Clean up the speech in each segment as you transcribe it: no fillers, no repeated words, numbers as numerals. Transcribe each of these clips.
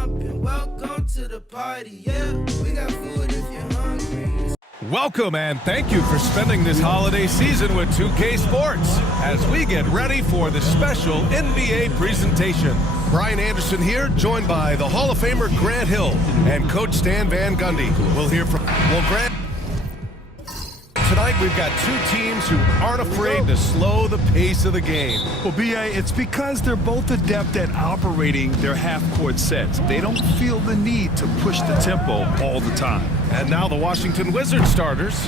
up and welcome to the party. Yeah, we got food if you're hungry. Welcome and thank you for spending this holiday season with 2K Sports as we get ready for the special NBA presentation. Brian Anderson here, joined by the Hall of Famer Grant Hill and Coach Stan Van Gundy. We'll hear from Grant. Tonight we've got two teams who aren't afraid to slow the pace of the game. Well, B.A., it's because they're both adept at operating their half-court sets. They don't feel the need to push the tempo all the time. And now the Washington Wizards starters.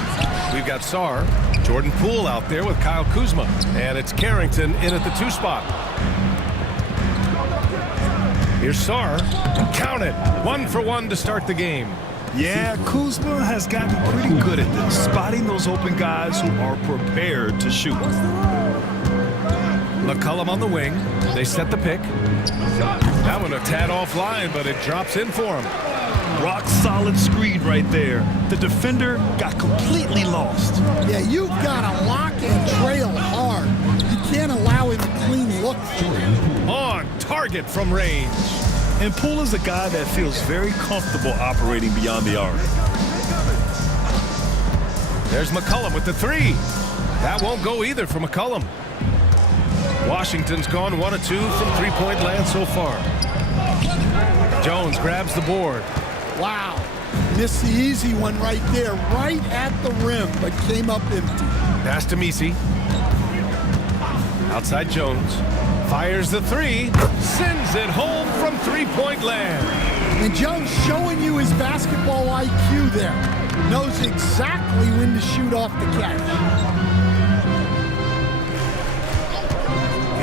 We've got Sarr, Jordan Poole out there with Kyle Kuzma, and it's Carrington in at the 2 spot. Here's Sarr. Count it. 1 for 1 to start the game. Yeah, Kuzma has gotten pretty good at this, spotting those open guys who are prepared to shoot. McCollum on the wing. They set the pick. That one a tad offline, but it drops in for him. Rock solid screen right there. The defender got completely lost. Yeah, you've got to lock and trail hard. You can't allow him a clean look for you. On target from range. And Poole is a guy that feels very comfortable operating beyond the arc. There's McCollum with the 3. That won't go either for McCollum. Washington's gone 1 of 2 from three-point land so far. Jones grabs the board. Wow. Missed the easy one right there, right at the rim, but came up empty. Pass to Messi. Outside Jones. Fires the 3. Sends it home from three-point land. And Jones showing you his basketball IQ there. Knows exactly when to shoot off the catch.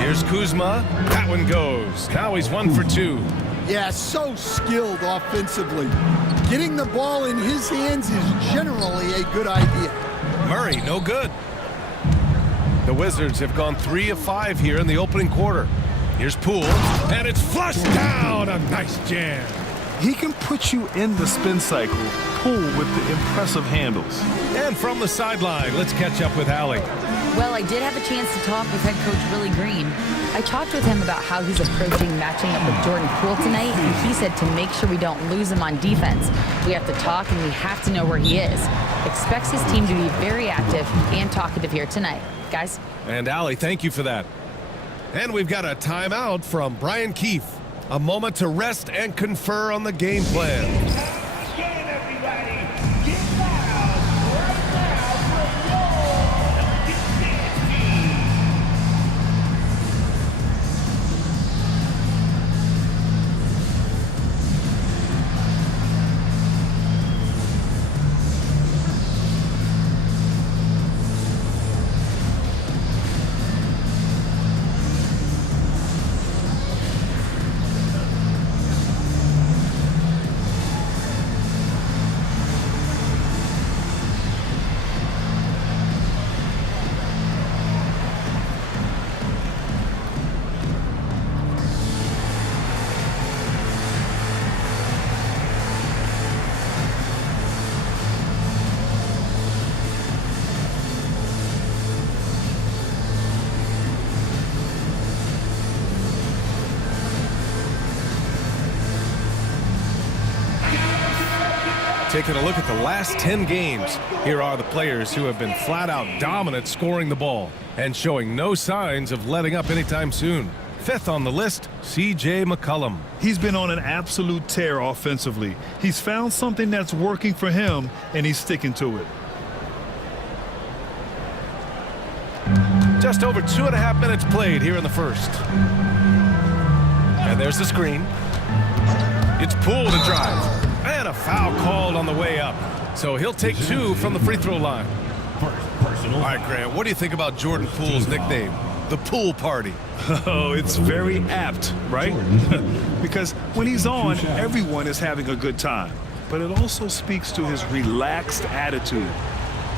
Here's Kuzma. That one goes. Now he's 1 for 2. Yeah, so skilled offensively. Getting the ball in his hands is generally a good idea. Murray, no good. The Wizards have gone 3 of 5 here in the opening quarter. Here's Poole, and it's flushed down. A nice jam. He can put you in the spin cycle, Poole with the impressive handles. And from the sideline, let's catch up with Allie. Well, I did have a chance to talk with head coach Willie Green. I talked with him about how he's approaching matching up with Jordan Poole tonight, and he said to make sure we don't lose him on defense. We have to talk, and we have to know where he is. Expects his team to be very active and talkative here tonight. Guys? And Allie, thank you for that. And we've got a timeout from Brian Keefe. A moment to rest and confer on the game plan. Taking a look at the last 10 games, here are the players who have been flat-out dominant scoring the ball and showing no signs of letting up anytime soon. 5th on the list, C.J. McCollum. He's been on an absolute tear offensively. He's found something that's working for him, and he's sticking to it. Just over 2.5 minutes played here in the first. And there's the screen. It's Poole to drive. And a foul called on the way up. So he'll take 2 from the free throw line. All right, Grant, what do you think about Jordan Poole's nickname, the Poole Party? Oh, it's very apt, right? Because when he's on, everyone is having a good time. But it also speaks to his relaxed attitude.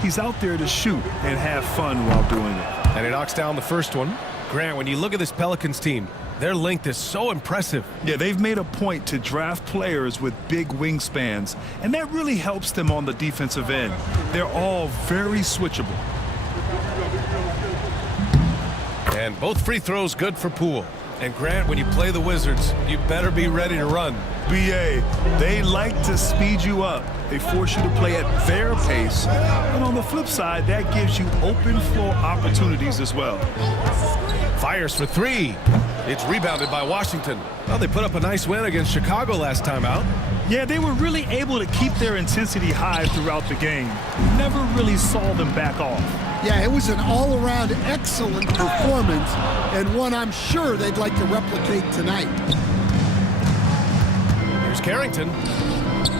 He's out there to shoot and have fun while doing it. And he knocks down the first one. Grant, when you look at this Pelicans team, their length is so impressive. Yeah, they've made a point to draft players with big wingspans, and that really helps them on the defensive end. They're all very switchable. And both free throws good for Poole. And Grant, when you play the Wizards, you better be ready to run. BA, they like to speed you up. They force you to play at their pace. And on the flip side, that gives you open floor opportunities as well. Fires for three. It's rebounded by Washington. Well, they put up a nice win against Chicago last time out. Yeah, they were really able to keep their intensity high throughout the game. Never really saw them back off. Yeah, it was an all-around excellent performance, and one I'm sure they'd like to replicate tonight. Here's Carrington,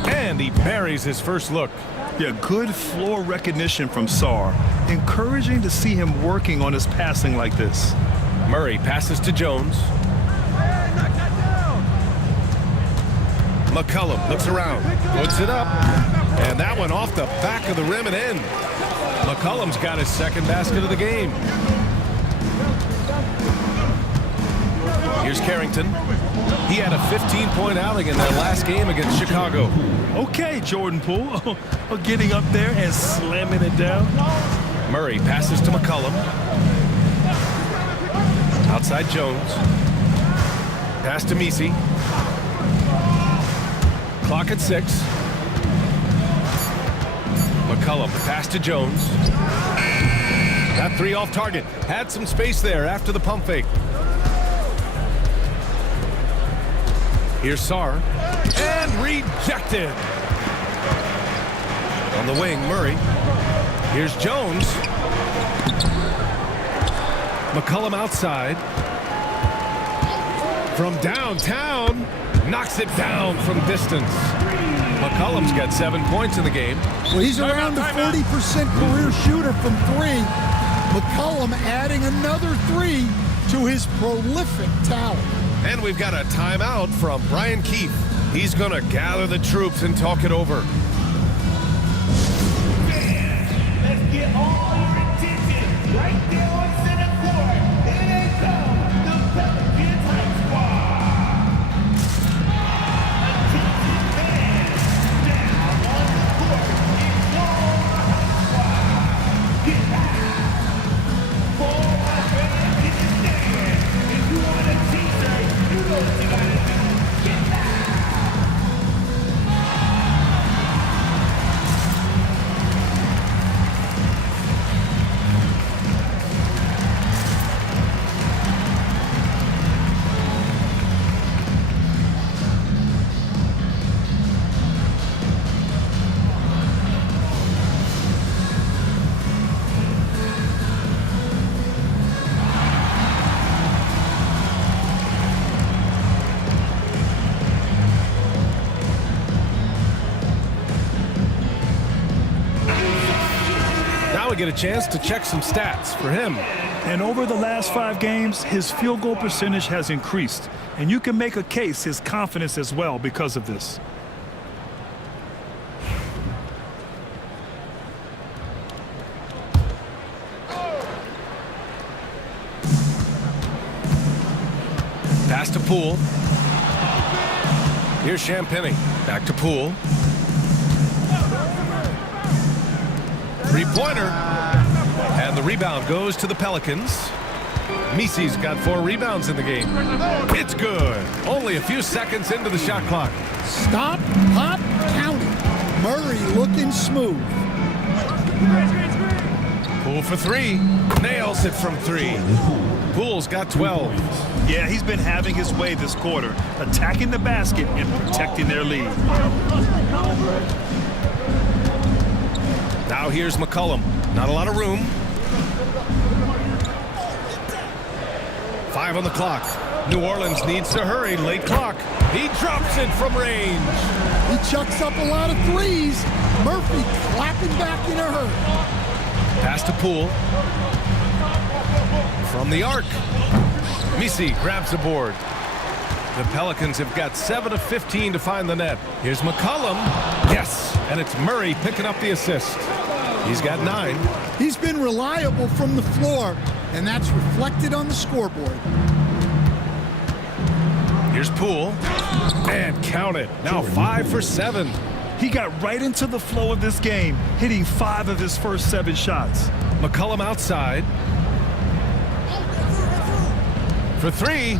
and he buries his first look. Yeah, good floor recognition from Sarr. Encouraging to see him working on his passing like this. Murray passes to Jones. McCollum looks around, puts it up, and that one off the back of the rim and in. McCollum's got his second basket of the game. Here's Carrington. He had a 15-point outing in their last game against Chicago. Okay, Jordan Poole, getting up there and slamming it down. Murray passes to McCollum. Outside Jones. Pass to Messi. Clock at 6. McCollum pass to Jones. That three off target. Had some space there after the pump fake. Here's Sarr. And rejected. On the wing, Murray. Here's Jones. McCollum outside. From downtown. Knocks it down from distance. McCollum's got 7 points in the game. Well, he's around a 40% career shooter from three. McCollum adding another three to his prolific talent. And we've got a timeout from Brian Keefe. He's going to gather the troops and talk it over. Let's get all your attention right there on center court. Here they come, the Pelicans High Squad. Attention fans, now on the court is your High Squad. Get back. Pull my fans in the stand. If you want a t-shirt, you know what you gotta do. Get back. We get a chance to check some stats for him. And over the last 5 games, his field goal percentage has increased. And you can make a case his confidence as well because of this. Pass to Poole. Here's Champagny. Back to Poole. Three-pointer. And the rebound goes to the Pelicans. Messi's got 4 rebounds in the game. It's good. Only a few seconds into the shot clock. Stop, pop, count it. Murray looking smooth. Poole for 3. Nails it from 3. Poole's got 12. Yeah, he's been having his way this quarter, attacking the basket and protecting their lead. Now here's McCollum. Not a lot of room. 5 on the clock. New Orleans needs to hurry. Late clock. He drops it from range. He chucks up a lot of threes. Murphy clapping back in a hurry. Pass to Poole. From the arc. Messi grabs the board. The Pelicans have got 7 of 15 to find the net. Here's McCollum. Yes, and it's Murray picking up the assist. He's got 9. He's been reliable from the floor, and that's reflected on the scoreboard. Here's Poole. And count it. Now 5 for 7. He got right into the flow of this game, hitting 5 of his first 7 shots. McCollum outside. For 3.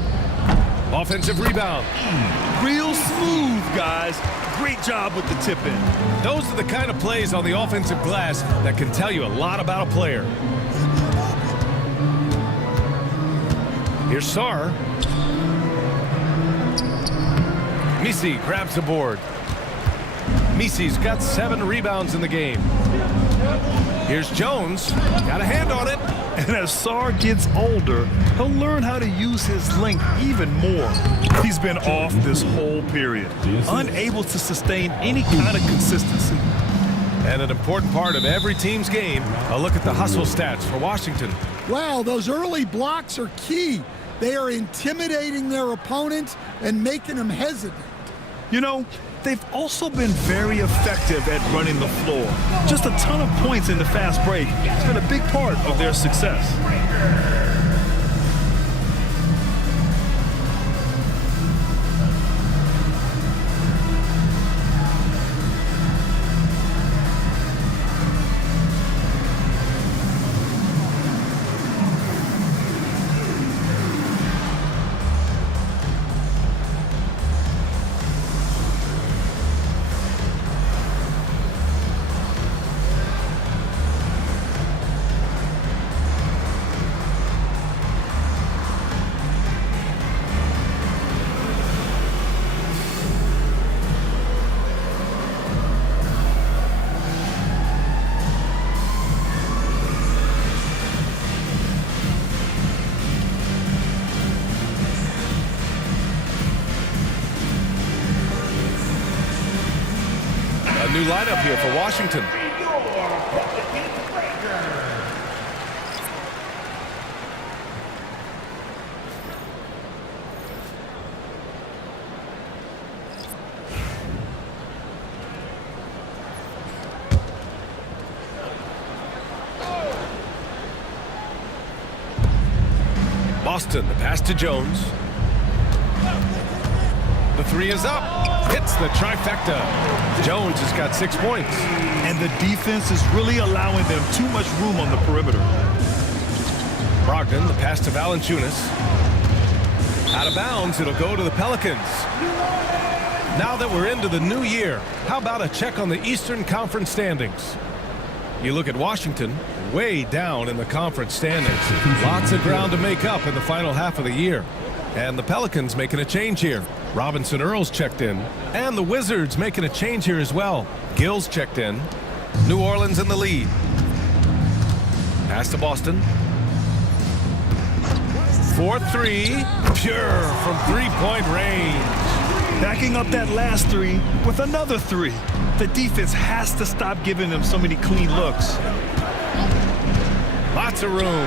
Offensive rebound. Real smooth, guys. Great job with the tip-in. Those are the kind of plays on the offensive glass that can tell you a lot about a player. Here's Sarr. Misi grabs the board. Misi's got 7 rebounds in the game. Here's Jones. Got a hand on it. And as Sarr gets older, he'll learn how to use his length even more. He's been off this whole period, unable to sustain any kind of consistency. And an important part of every team's game, a look at the hustle stats for Washington. Wow, those early blocks are key. They are intimidating their opponent and making them hesitant. You know, they've also been very effective at running the floor. Just a ton of points in the fast break. It's been a big part of their success. New lineup here for Washington. Boston, the pass to Jones. The 3 is up. Hits the trifecta. Jones has got 6 points. And the defense is really allowing them too much room on the perimeter. Brogdon, the pass to Valanciunas. Out of bounds, it'll go to the Pelicans. Now that we're into the new year, how about a check on the Eastern Conference standings? You look at Washington, way down in the conference standings. Lots of ground to make up in the final half of the year. And the Pelicans making a change here. Robinson Earl's checked in. And the Wizards making a change here as well. Gill's checked in. New Orleans in the lead. Pass to Boston. 4-3. Pure from three-point range. Backing up that last 3 with another 3. The defense has to stop giving them so many clean looks. Lots of room.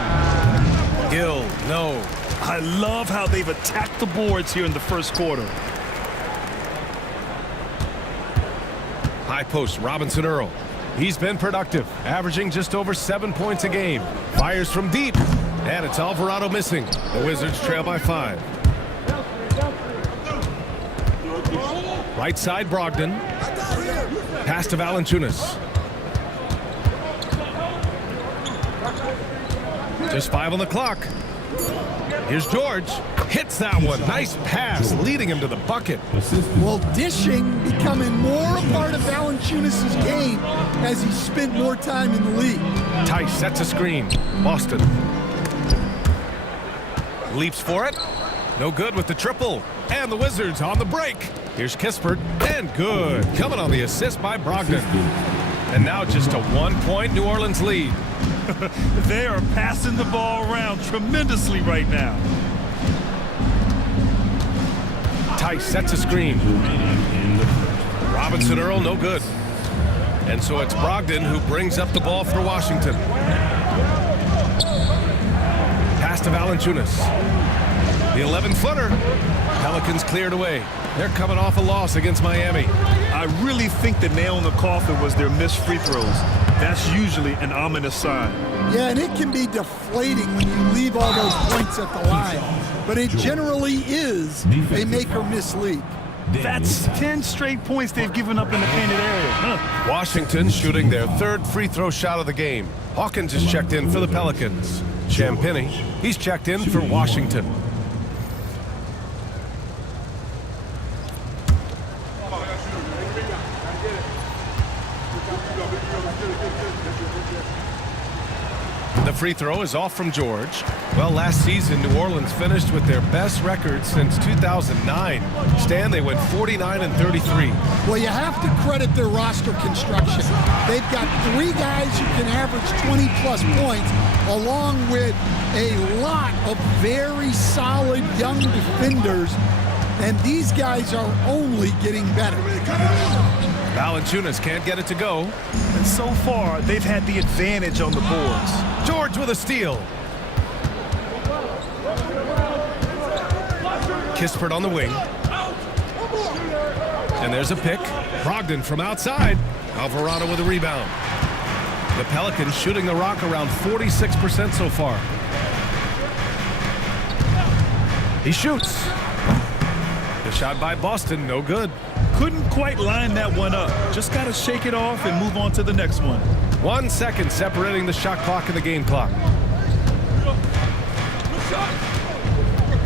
Gill, no. I love how they've attacked the boards here in the first quarter. High post, Robinson Earl. He's been productive, averaging just over 7 points a game. Fires from deep, and it's Alvarado missing. The Wizards trail by 5. Right side, Brogdon. Pass to Valanciunas. Just 5 on the clock. Here's George. Hits that one. Nice pass, leading him to the bucket. Well, dishing becoming more a part of Valanciunas' game as he spent more time in the league. Tice sets a screen. Boston. Leaps for it. No good with the triple. And the Wizards on the break. Here's Kispert. And good. Coming on the assist by Brogdon. And now just a 1-point New Orleans lead. They are passing the ball around tremendously right now. Tice sets a screen. Robinson Earl, no good. And so it's Brogdon who brings up the ball for Washington. Pass to Valanciunas. The 11-footer. Pelicans cleared away. They're coming off a loss against Miami. I really think the nail in the coffin was their missed free throws. That's usually an ominous sign. Yeah, and it can be deflating when you leave all those points at the line. But it generally is a make-or-miss league. That's 10 straight points they've given up in the painted area. Washington shooting their 3rd free throw shot of the game. Hawkins is checked in for the Pelicans. Champagny, he's checked in for Washington. free throw is off from George. Well, last season, New Orleans finished with their best record since 2009. Stan, they went 49-33. Well, you have to credit their roster construction. They've got 3 guys who can average 20-plus points, along with a lot of very solid young defenders, and these guys are only getting better. Valanciunas can't get it to go. And so far, they've had the advantage on the boards. George with a steal. Kispert on the wing. And there's a pick. Brogdon from outside. Alvarado with a rebound. The Pelicans shooting the rock around 46% so far. He shoots. The shot by Boston, no good. Couldn't quite line that one up. Just got to shake it off and move on to the next one. 1 second separating the shot clock and the game clock.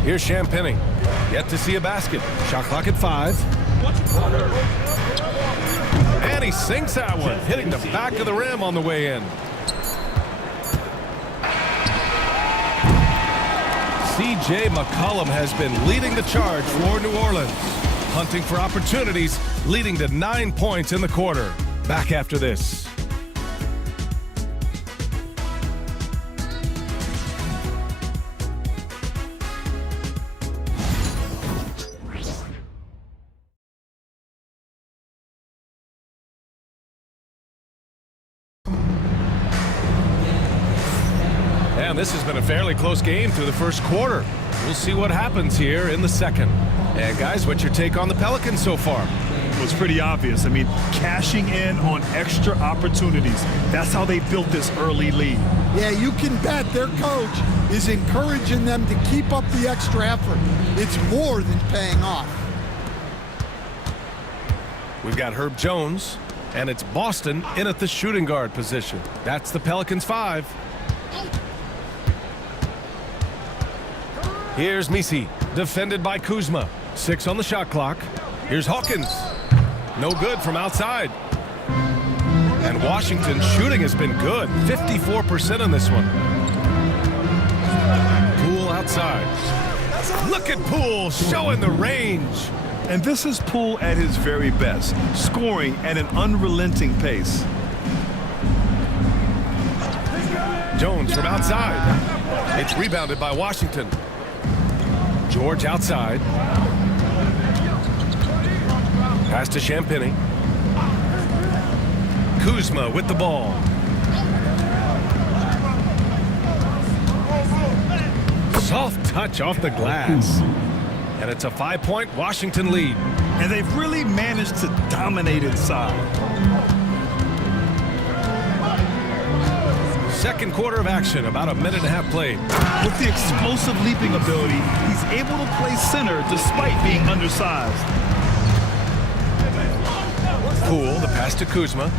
Here's Champagny. Yet to see a basket. Shot clock at 5. And he sinks that one, hitting the back of the rim on the way in. C.J. McCollum has been leading the charge for New Orleans. Hunting for opportunities, leading to 9 points in the quarter. Back after this. And this has been a fairly close game through the first quarter. We'll see what happens here in the second. And guys, what's your take on the Pelicans so far? It was pretty obvious. I mean, cashing in on extra opportunities. That's how they built this early lead. Yeah, you can bet their coach is encouraging them to keep up the extra effort. It's more than paying off. We've got Herb Jones, and it's Boston in at the shooting guard position. That's the Pelicans 5. Here's Misi, defended by Kuzma. 6 on the shot clock. Here's Hawkins. No good from outside. And Washington's shooting has been good. 54% in this one. Poole outside. Look at Poole showing the range. And this is Poole at his very best, scoring at an unrelenting pace. Jones from outside. It's rebounded by Washington. George outside. Pass to Champagny. Kuzma with the ball. Soft touch off the glass. And it's a 5-point Washington lead. And they've really managed to dominate inside. Second quarter of action, about a minute and a half played. With the explosive leaping ability, he's able to play center despite being undersized. Poole, the pass to Kuzma.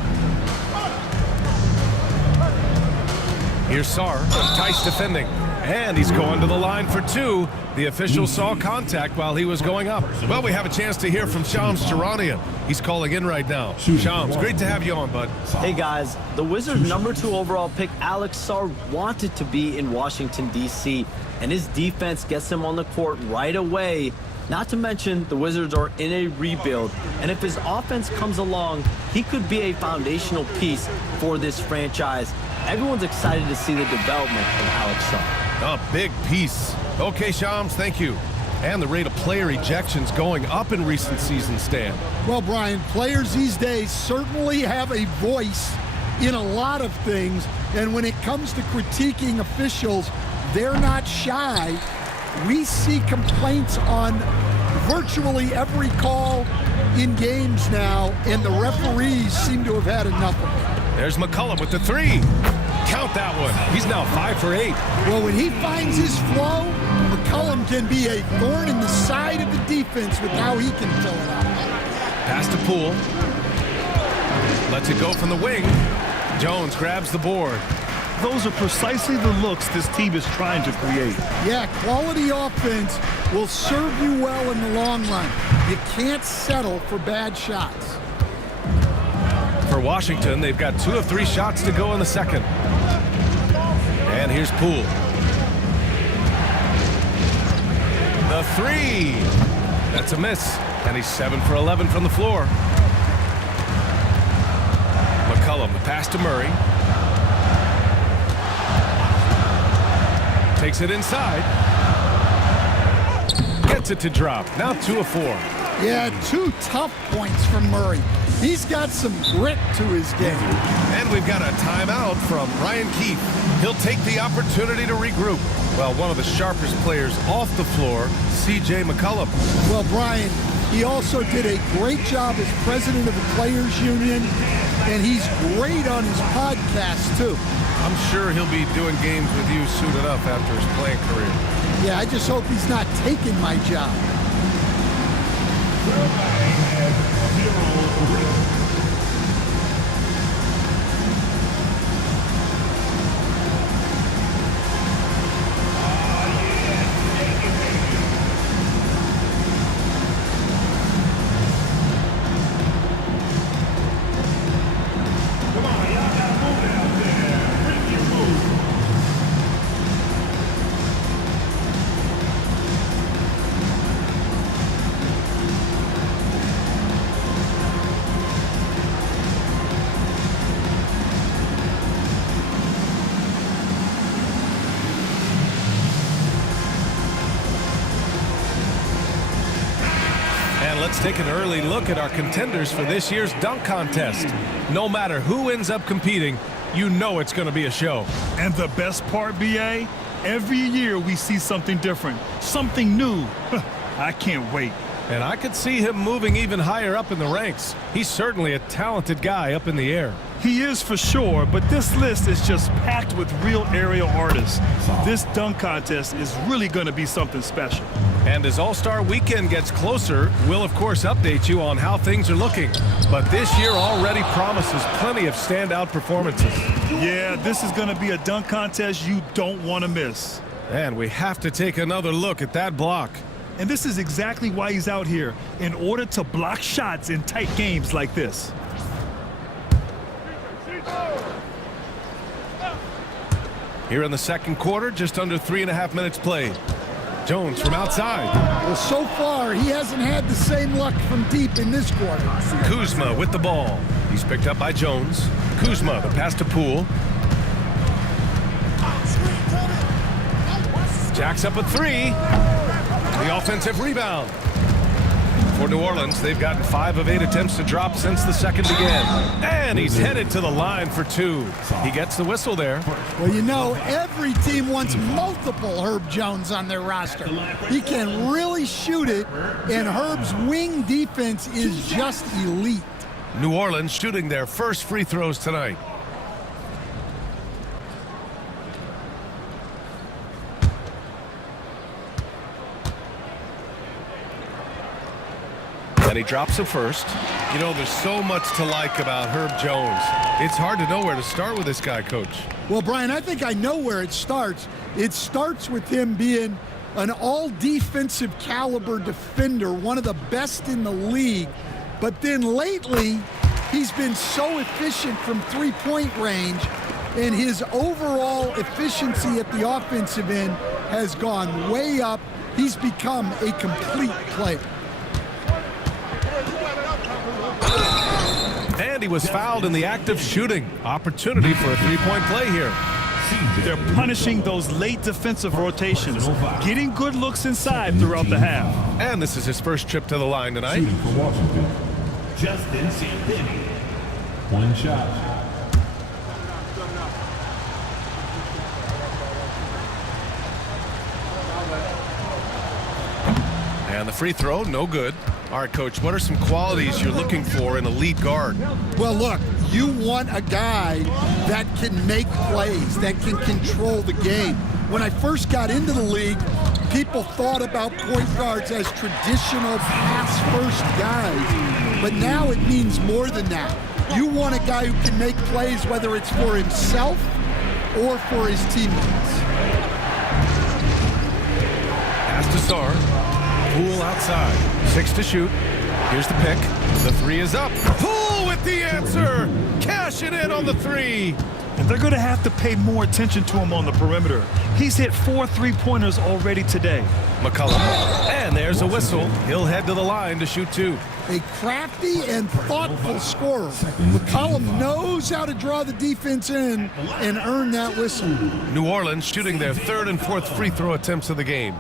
Here's Sarr, Tice defending. And he's going to the line for 2. The official saw contact while he was going up. Well, we have a chance to hear from Shams Charania. He's calling in right now. Shams, great to have you on, bud. Hey, guys. The Wizards' #2 overall pick, Alex Sarr, wanted to be in Washington, D.C., and his defense gets him on the court right away. Not to mention, the Wizards are in a rebuild, and if his offense comes along, he could be a foundational piece for this franchise. Everyone's excited to see the development of Alex Sarr. A big piece. Okay, Shams, thank you. And the rate of player ejections going up in recent seasons, Stan. Well, Brian, players these days certainly have a voice in a lot of things, and when it comes to critiquing officials, they're not shy. We see complaints on virtually every call in games now, and the referees seem to have had enough of it. There's McCollum with the 3. Count that one. He's now 5 for 8. Well, when he finds his flow, McCollum can be a thorn in the side of the defense with how he can fill it out. Pass to Poole. Lets it go from the wing. Jones grabs the board. Those are precisely the looks this team is trying to create. Yeah, quality offense will serve you well in the long run. You can't settle for bad shots. For Washington, they've got 2 of 3 shots to go in the second. And here's Poole. The three. That's a miss. And he's 7 for 11 from the floor. McCollum, the pass to Murray. Takes it inside. Gets it to drop. Now 2 of 4. Yeah, 2 tough points from Murray. He's got some grit to his game. And we've got a timeout from Ryan Keefe. He'll take the opportunity to regroup. Well, one of the sharpest players off the floor, C.J. McCollum. Well, Brian, he also did a great job as president of the Players Union, and he's great on his podcast, too. I'm sure he'll be doing games with you soon enough after his playing career. Yeah, I just hope he's not taking my job. Let's take an early look at our contenders for this year's dunk contest. No matter who ends up competing, you know it's going to be a show. And the best part, B.A., every year we see something different, something new. I can't wait. And I could see him moving even higher up in the ranks. He's certainly a talented guy up in the air. He is for sure, but this list is just packed with real aerial artists. This dunk contest is really going to be something special. And as All-Star Weekend gets closer, we'll of course update you on how things are looking. But this year already promises plenty of standout performances. Yeah, this is going to be a dunk contest you don't want to miss. And we have to take another look at that block. And this is exactly why he's out here, in order to block shots in tight games like this. Here in the second quarter, just under 3.5 minutes played. Jones from outside. Well, so far, he hasn't had the same luck from deep in this quarter. Kuzma with the ball. He's picked up by Jones. Kuzma, the pass to Poole. Jacks up a three. The offensive rebound. For New Orleans, they've gotten 5 of 8 attempts to drop since the second began. And he's headed to the line for 2. He gets the whistle there. Well, you know, every team wants multiple Herb Jones on their roster. He can really shoot it, and Herb's wing defense is just elite. New Orleans shooting their first free throws tonight. And he drops it first. You know, there's so much to like about Herb Jones. It's hard to know where to start with this guy, Coach. Well, Brian, I think I know where it starts. It starts with him being an all-defensive caliber defender, one of the best in the league. But then lately, he's been so efficient from three-point range, and his overall efficiency at the offensive end has gone way up. He's become a complete player. And he was fouled in the act of shooting. Opportunity for a three-point play here. They're punishing those late defensive rotations, getting good looks inside throughout the half. And this is his first trip to the line tonight. Shooting for Washington, Justin Sandini. 1 shot. And the free throw, no good. All right, Coach, what are some qualities you're looking for in a lead guard? Well, look, you want a guy that can make plays, that can control the game. When I first got into the league, people thought about point guards as traditional pass-first guys. But now it means more than that. You want a guy who can make plays, whether it's for himself or for his teammates. Pass to Sarr. Poole outside. 6 to shoot. Here's the pick. The 3 is up. Poole with the answer. Cash it in on the 3. And they're going to have to pay more attention to him on the perimeter. He's hit 4 3-pointers already today. McCollum, and there's a whistle. He'll head to the line to shoot 2. A crafty and thoughtful scorer. McCollum knows how to draw the defense in and earn that whistle. New Orleans shooting their 3rd and 4th free throw attempts of the game.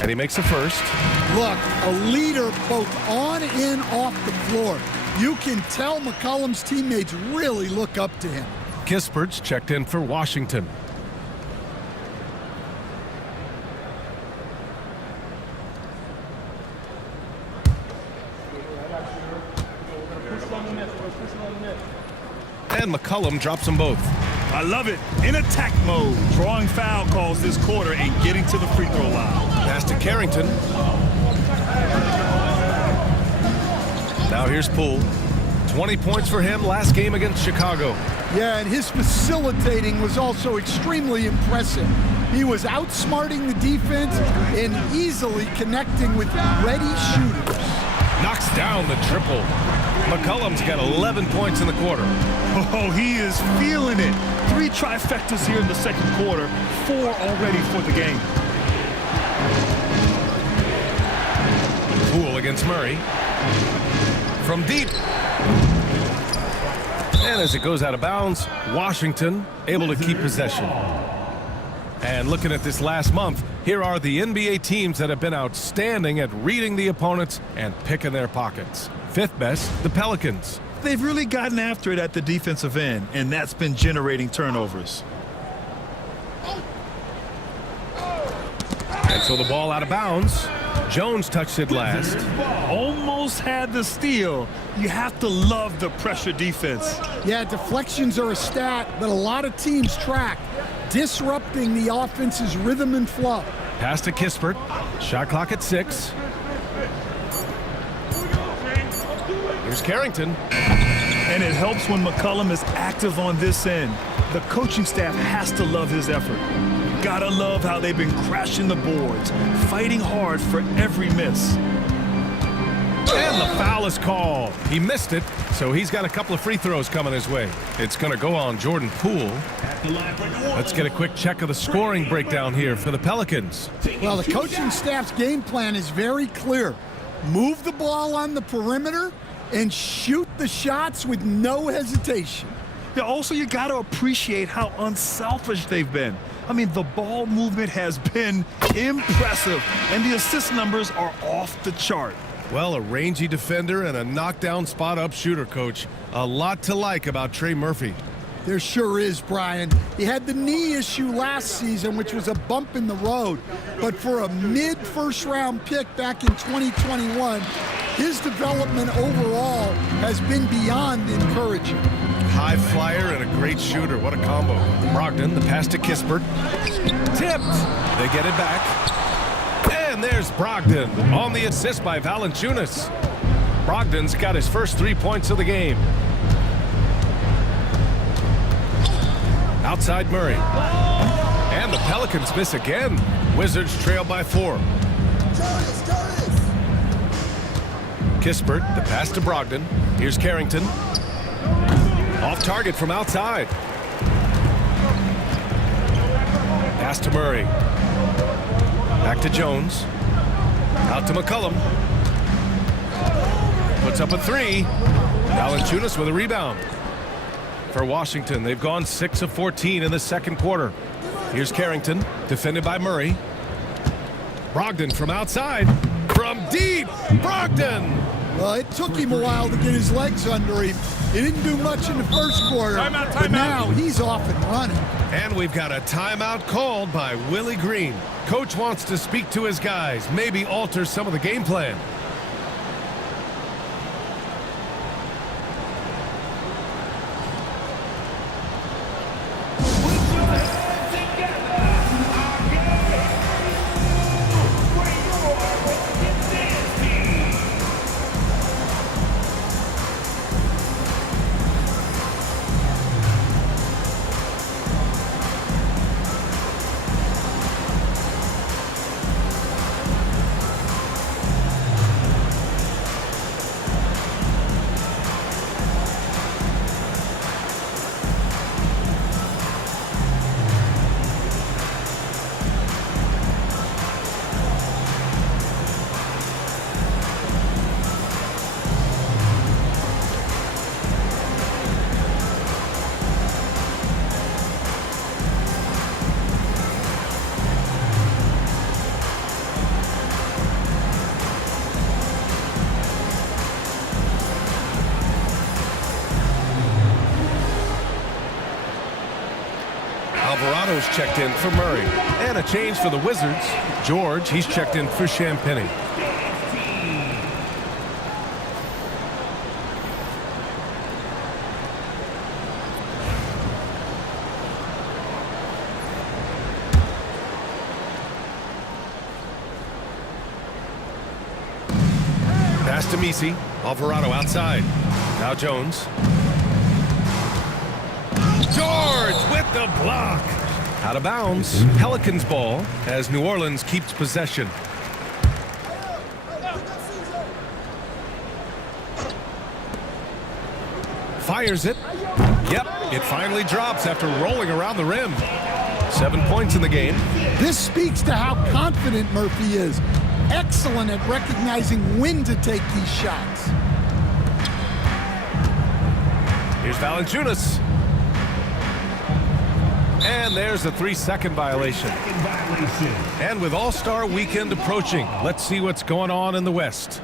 And he makes a first. Look, a leader both on and off the floor. You can tell McCollum's teammates really look up to him. Kispert's checked in for Washington. And McCollum drops them both. I love it. In attack mode, drawing foul calls this quarter and getting to the free throw line. Pass to Carrington. Now here's Poole. 20 points for him last game against Chicago. Yeah, and his facilitating was also extremely impressive. He was outsmarting the defense and easily connecting with ready shooters. Knocks down the triple. McCollum's got 11 points in the quarter. Oh, he is feeling it. 3 trifectas here in the second quarter, 4 already for the game. Poole against Murray. From deep. And as it goes out of bounds, Washington able to keep possession. And looking at this last month, here are the NBA teams that have been outstanding at reading the opponents and picking their pockets. 5th best, the Pelicans. They've really gotten after it at the defensive end, and that's been generating turnovers. And so the ball out of bounds. Jones touched it last. Almost had the steal. You have to love the pressure defense. Yeah, deflections are a stat that a lot of teams track, disrupting the offense's rhythm and flow. Pass to Kispert. Shot clock at 6. Here's Carrington. And it helps when McCollum is active on this end. The coaching staff has to love his effort. Gotta love how they've been crashing the boards, fighting hard for every miss. And the foul is called. He missed it, so he's got a couple of free throws coming his way. It's going to go on Jordan Poole. Let's get a quick check of the scoring breakdown here for the Pelicans. Well, the coaching staff's game plan is very clear. Move the ball on the perimeter and shoot the shots with no hesitation. Yeah, also, you got to appreciate how unselfish they've been. I mean, the ball movement has been impressive, and the assist numbers are off the chart. Well, a rangy defender and a knockdown spot-up shooter, Coach. A lot to like about Trey Murphy. There sure is, Brian. He had the knee issue last season, which was a bump in the road. But for a mid-first-round pick back in 2021, his development overall has been beyond encouraging. High flyer and a great shooter. What a combo. Brogdon, the pass to Kispert. Tipped. They get it back. And there's Brogdon on the assist by Valanciunas. Brogdon's got his first 3 points of the game. Outside Murray. And the Pelicans miss again. Wizards trail by 4. Kispert, the pass to Brogdon. Here's Carrington. Off target from outside. Pass to Murray. Back to Jones. Out to McCollum. Puts up a 3. Valanciunas with a rebound. For Washington, they've gone 6 of 14 in the second quarter. Here's Carrington, defended by Murray. Brogdon from outside. From deep, Brogdon! Well, it took him a while to get his legs under him. He didn't do much in the first quarter, but now he's off and running. And we've got a timeout called by Willie Green. Coach wants to speak to his guys, maybe alter some of the game plan. Alvarado's checked in for Murray. And a change for the Wizards. George, he's checked in for Champagny. Pass to Misi. Alvarado outside. Now Jones. George with the block. Out of bounds. Pelicans ball as New Orleans keeps possession. Fires it. Yep, it finally drops after rolling around the rim. 7 points in the game. This speaks to how confident Murphy is. Excellent at recognizing when to take these shots. Here's Valanciunas. And there's a 3-second violation. And with All-Star Weekend approaching, let's see what's going on in the West.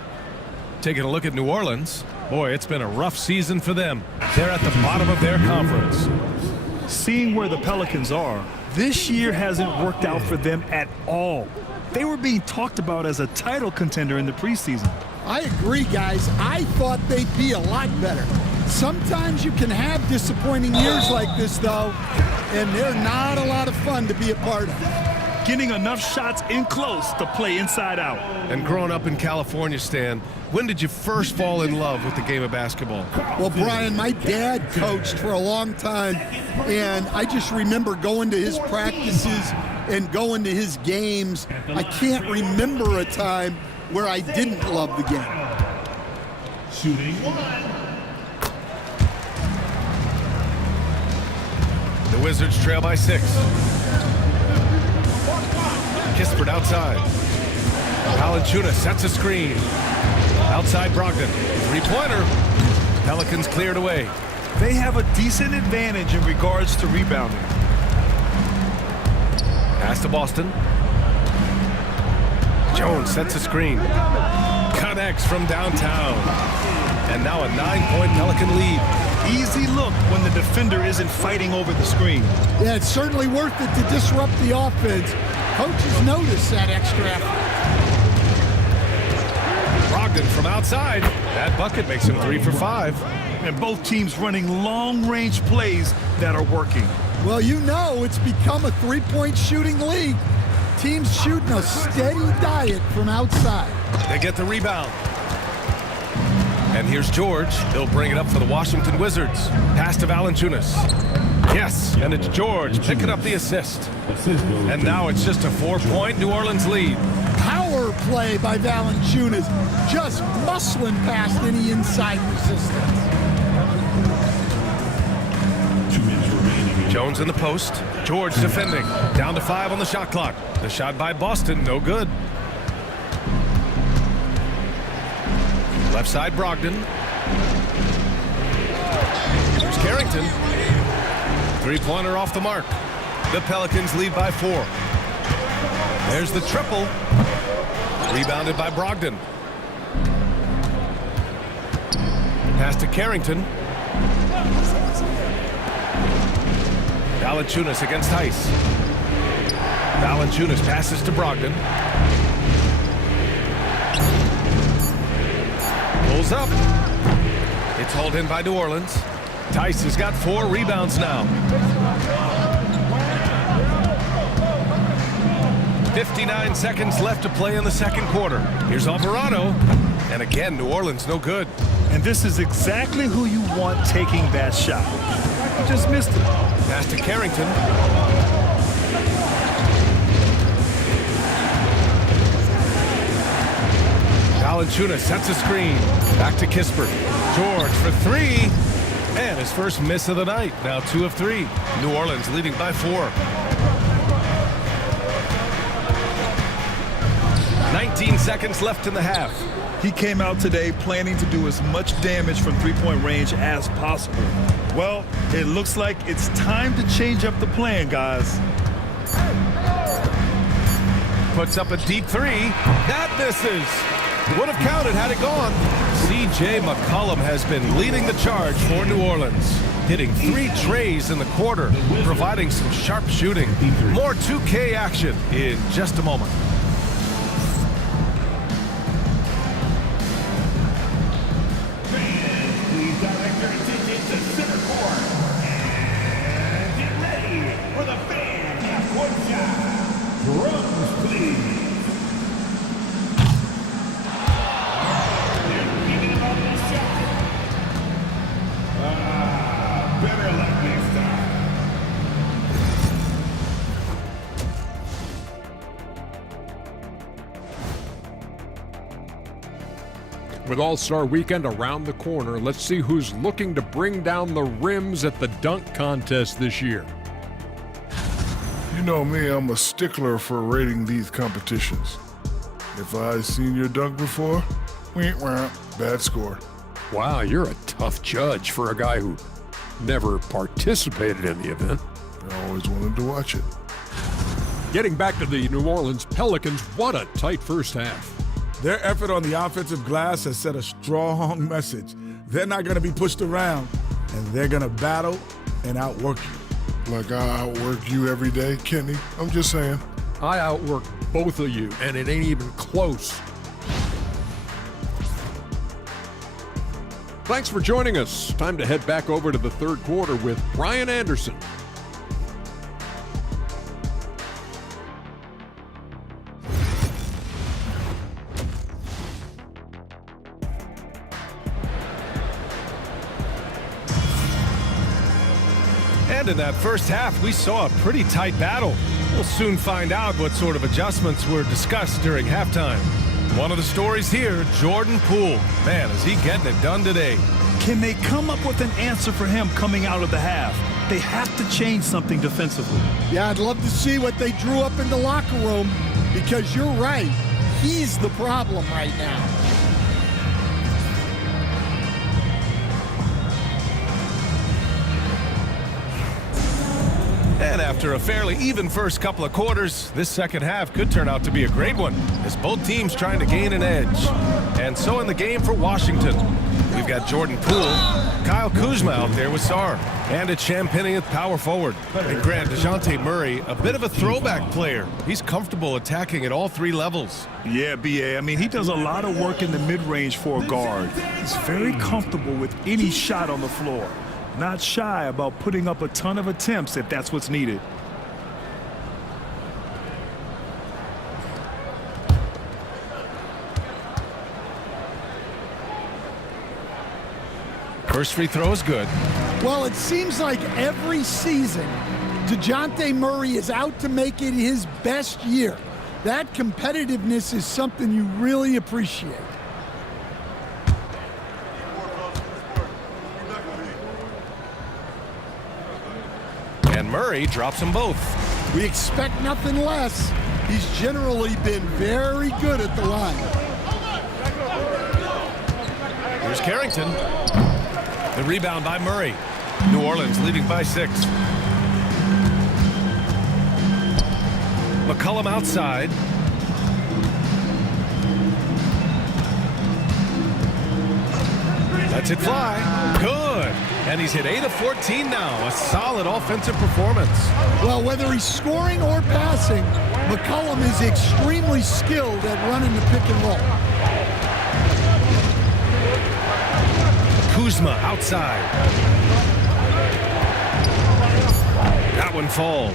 Taking a look at New Orleans. Boy, it's been a rough season for them. They're at the bottom of their conference. Seeing where the Pelicans are, this year hasn't worked out for them at all. They were being talked about as a title contender in the preseason. I agree, guys. I thought they'd be a lot better. Sometimes you can have disappointing years like this, though, and they're not a lot of fun to be a part of. Getting enough shots in close to play inside out. And growing up in California, Stan, when did you first fall in love with the game of basketball? Well, Brian, my dad coached for a long time, and I just remember going to his practices and going to his games. I can't remember a time where I didn't love the game. Shooting one. The Wizards trail by 6. Kispert outside. Valanciunas sets a screen. Outside Brogdon. Three-pointer. Pelicans cleared away. They have a decent advantage in regards to rebounding. Pass to Boston. Jones sets a screen. Connects from downtown. And now a 9-point Pelican lead. Easy look when the defender isn't fighting over the screen. Yeah, it's certainly worth it to disrupt the offense. Coaches notice that extra effort. Brogdon from outside. That bucket makes him 3 for 5. And both teams running long-range plays that are working. Well, you know it's become a three-point shooting league. Teams shooting a steady diet from outside. They get the rebound. And here's George. He'll bring it up for the Washington Wizards. Pass to Valanciunas. Yes, and it's George picking up the assist. And now it's just a 4-point New Orleans lead. Power play by Valanciunas, just muscling past any inside resistance. Jones in the post. George defending. Down to 5 on the shot clock. The shot by Boston, no good. Left side, Brogdon. Here's Carrington. Three-pointer off the mark. The Pelicans lead by 4. There's the triple. Rebounded by Brogdon. Pass to Carrington. Valanciunas against Tice. Valanciunas passes to Brogdon. Pulls up. It's hauled in by New Orleans. Tice has got 4 rebounds now. 59 seconds left to play in the second quarter. Here's Alvarado. And again, New Orleans no good. And this is exactly who you want taking that shot. You just missed it. Pass to Carrington. Valanciunas sets a screen. Back to Kispert. George for 3. And his first miss of the night. Now 2 of 3. New Orleans leading by 4. 19 seconds left in the half. He came out today planning to do as much damage from three-point range as possible. Well, it looks like it's time to change up the plan, guys. Puts up a deep 3. That misses. Would have counted had it gone. C.J. McCollum has been leading the charge for New Orleans, hitting 3 trays in the quarter, providing some sharp shooting. More 2K action in just a moment. Fans, please direct your attention to center court. And get ready for the fan half-court shot. Drums, please. They're giving him a little shot. Better luck next time. With All-Star Weekend around the corner, let's see who's looking to bring down the rims at the dunk contest this year. You know me, I'm a stickler for rating these competitions. If I've seen your dunk before, bad score. Wow, you're a tough judge for a guy who never participated in the event. I always wanted to watch it. Getting back to the New Orleans Pelicans, what a tight first half. Their effort on the offensive glass has set a strong message. They're not going to be pushed around, and they're going to battle and outwork you. Like I outwork you every day, Kenny. I'm just saying. I outwork both of you, and it ain't even close. Thanks for joining us. Time to head back over to the third quarter with Brian Anderson. And in that first half, we saw a pretty tight battle. We'll soon find out what sort of adjustments were discussed during halftime. One of the stories here, Jordan Poole. Man, is he getting it done today. Can they come up with an answer for him coming out of the half? They have to change something defensively. Yeah, I'd love to see what they drew up in the locker room, because you're right. He's the problem right now. And after a fairly even first couple of quarters, this second half could turn out to be a great one, as both teams trying to gain an edge. And so in the game for Washington, we've got Jordan Poole, Kyle Kuzma out there with Sarr, and a Champagnian power forward. And Grant, DeJounte Murray, a bit of a throwback player. He's comfortable attacking at all 3 levels. Yeah, B.A. I mean, he does a lot of work in the mid-range for a guard. He's very comfortable with any shot on the floor. Not shy about putting up a ton of attempts if that's what's needed. First free throw is good. Well, it seems like every season, DeJounte Murray is out to make it his best year. That competitiveness is something you really appreciate. And Murray drops them both. We expect nothing less. He's generally been very good at the line. Here's Carrington. The rebound by Murray. New Orleans leading by 6. McCollum outside. Lets it fly. Good. And he's hit 8 of 14 now. A solid offensive performance. Well, whether he's scoring or passing, McCollum is extremely skilled at running the pick and roll. Kuzma outside. That one falls.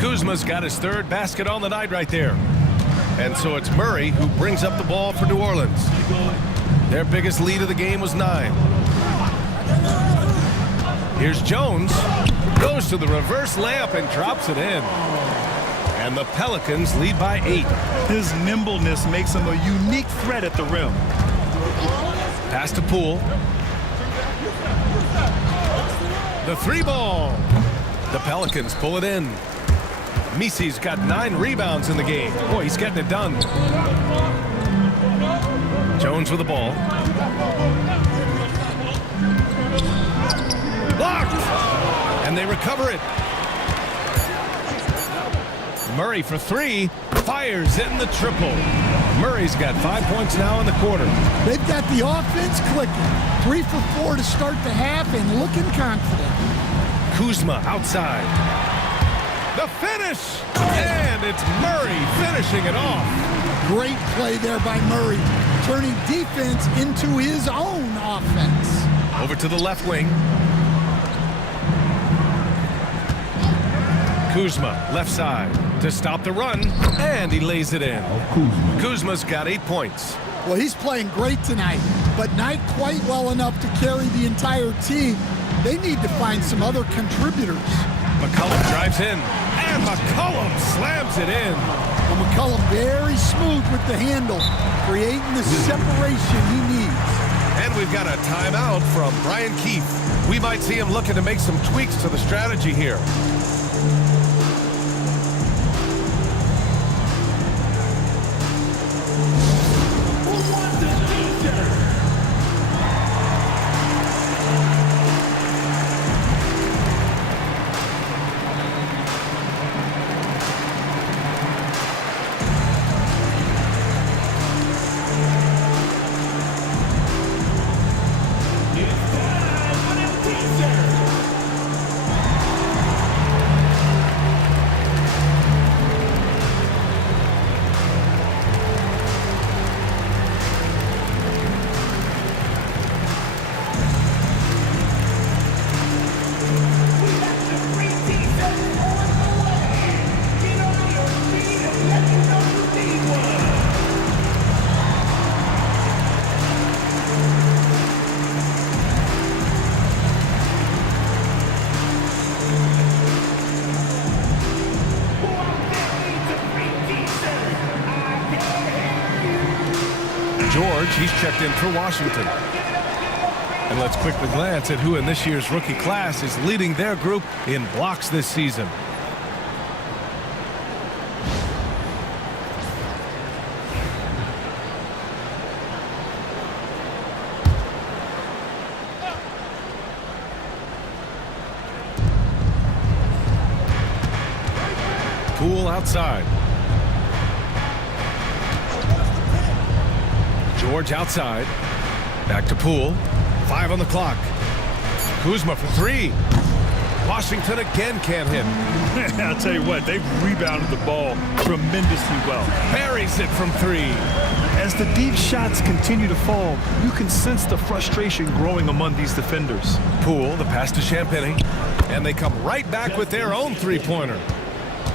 Kuzma's got his 3rd basket on the night right there. And so it's Murray who brings up the ball for New Orleans. Their biggest lead of the game was 9. Here's Jones. Goes to the reverse layup and drops it in. And the Pelicans lead by 8. His nimbleness makes him a unique threat at the rim. Pass to Poole. The 3 ball. The Pelicans pull it in. Misi's got 9 rebounds in the game. Boy, he's getting it done. Jones with the ball. Blocked! And they recover it. Murray for 3. Fires in the triple. Murray's got 5 points now in the quarter. They've got the offense clicking. 3 for 4 to start the half and looking confident. Kuzma outside. The finish! And it's Murray finishing it off. Great play there by Murray, turning defense into his own offense. Over to the left wing. Kuzma, left side, to stop the run, and he lays it in. Kuzma's got 8 points. Well, he's playing great tonight, but not quite well enough to carry the entire team. They need to find some other contributors. McCollum drives in, and McCollum slams it in. Well, McCollum very smooth with the handle, creating the separation he needs. And we've got a timeout from Brian Keefe. We might see him looking to make some tweaks to the strategy here. George, he's checked in for Washington. And let's quickly glance at who in this year's rookie class is leading their group in blocks this season. Poole outside. George outside. Back to Poole. 5 on the clock. Kuzma for 3. Washington again can't hit. I'll tell you what, they've rebounded the ball tremendously well. Buries it from 3. As the deep shots continue to fall, you can sense the frustration growing among these defenders. Poole, the pass to Champagny. And they come right back with their own three-pointer.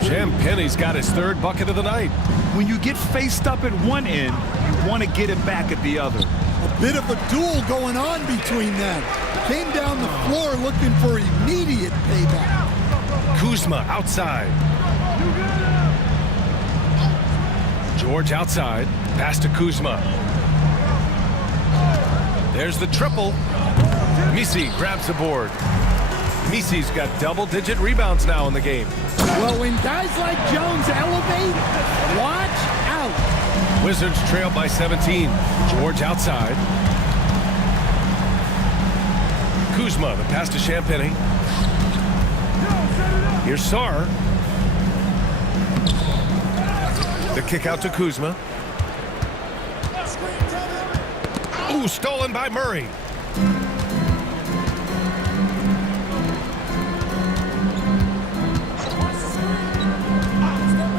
Champagny's got his 3rd bucket of the night. When you get faced up at one end, you want to get it back at the other. A bit of a duel going on between them. Came down the floor looking for immediate payback. Kuzma outside. George outside. Pass to Kuzma. There's the triple. Misi grabs the board. Misi's got double-digit rebounds now in the game. Well, when guys like Jones elevate, watch out. Wizards trail by 17. George outside. Kuzma, the pass to Champagny. Here's Sarr. The kick out to Kuzma. Ooh, stolen by Murray.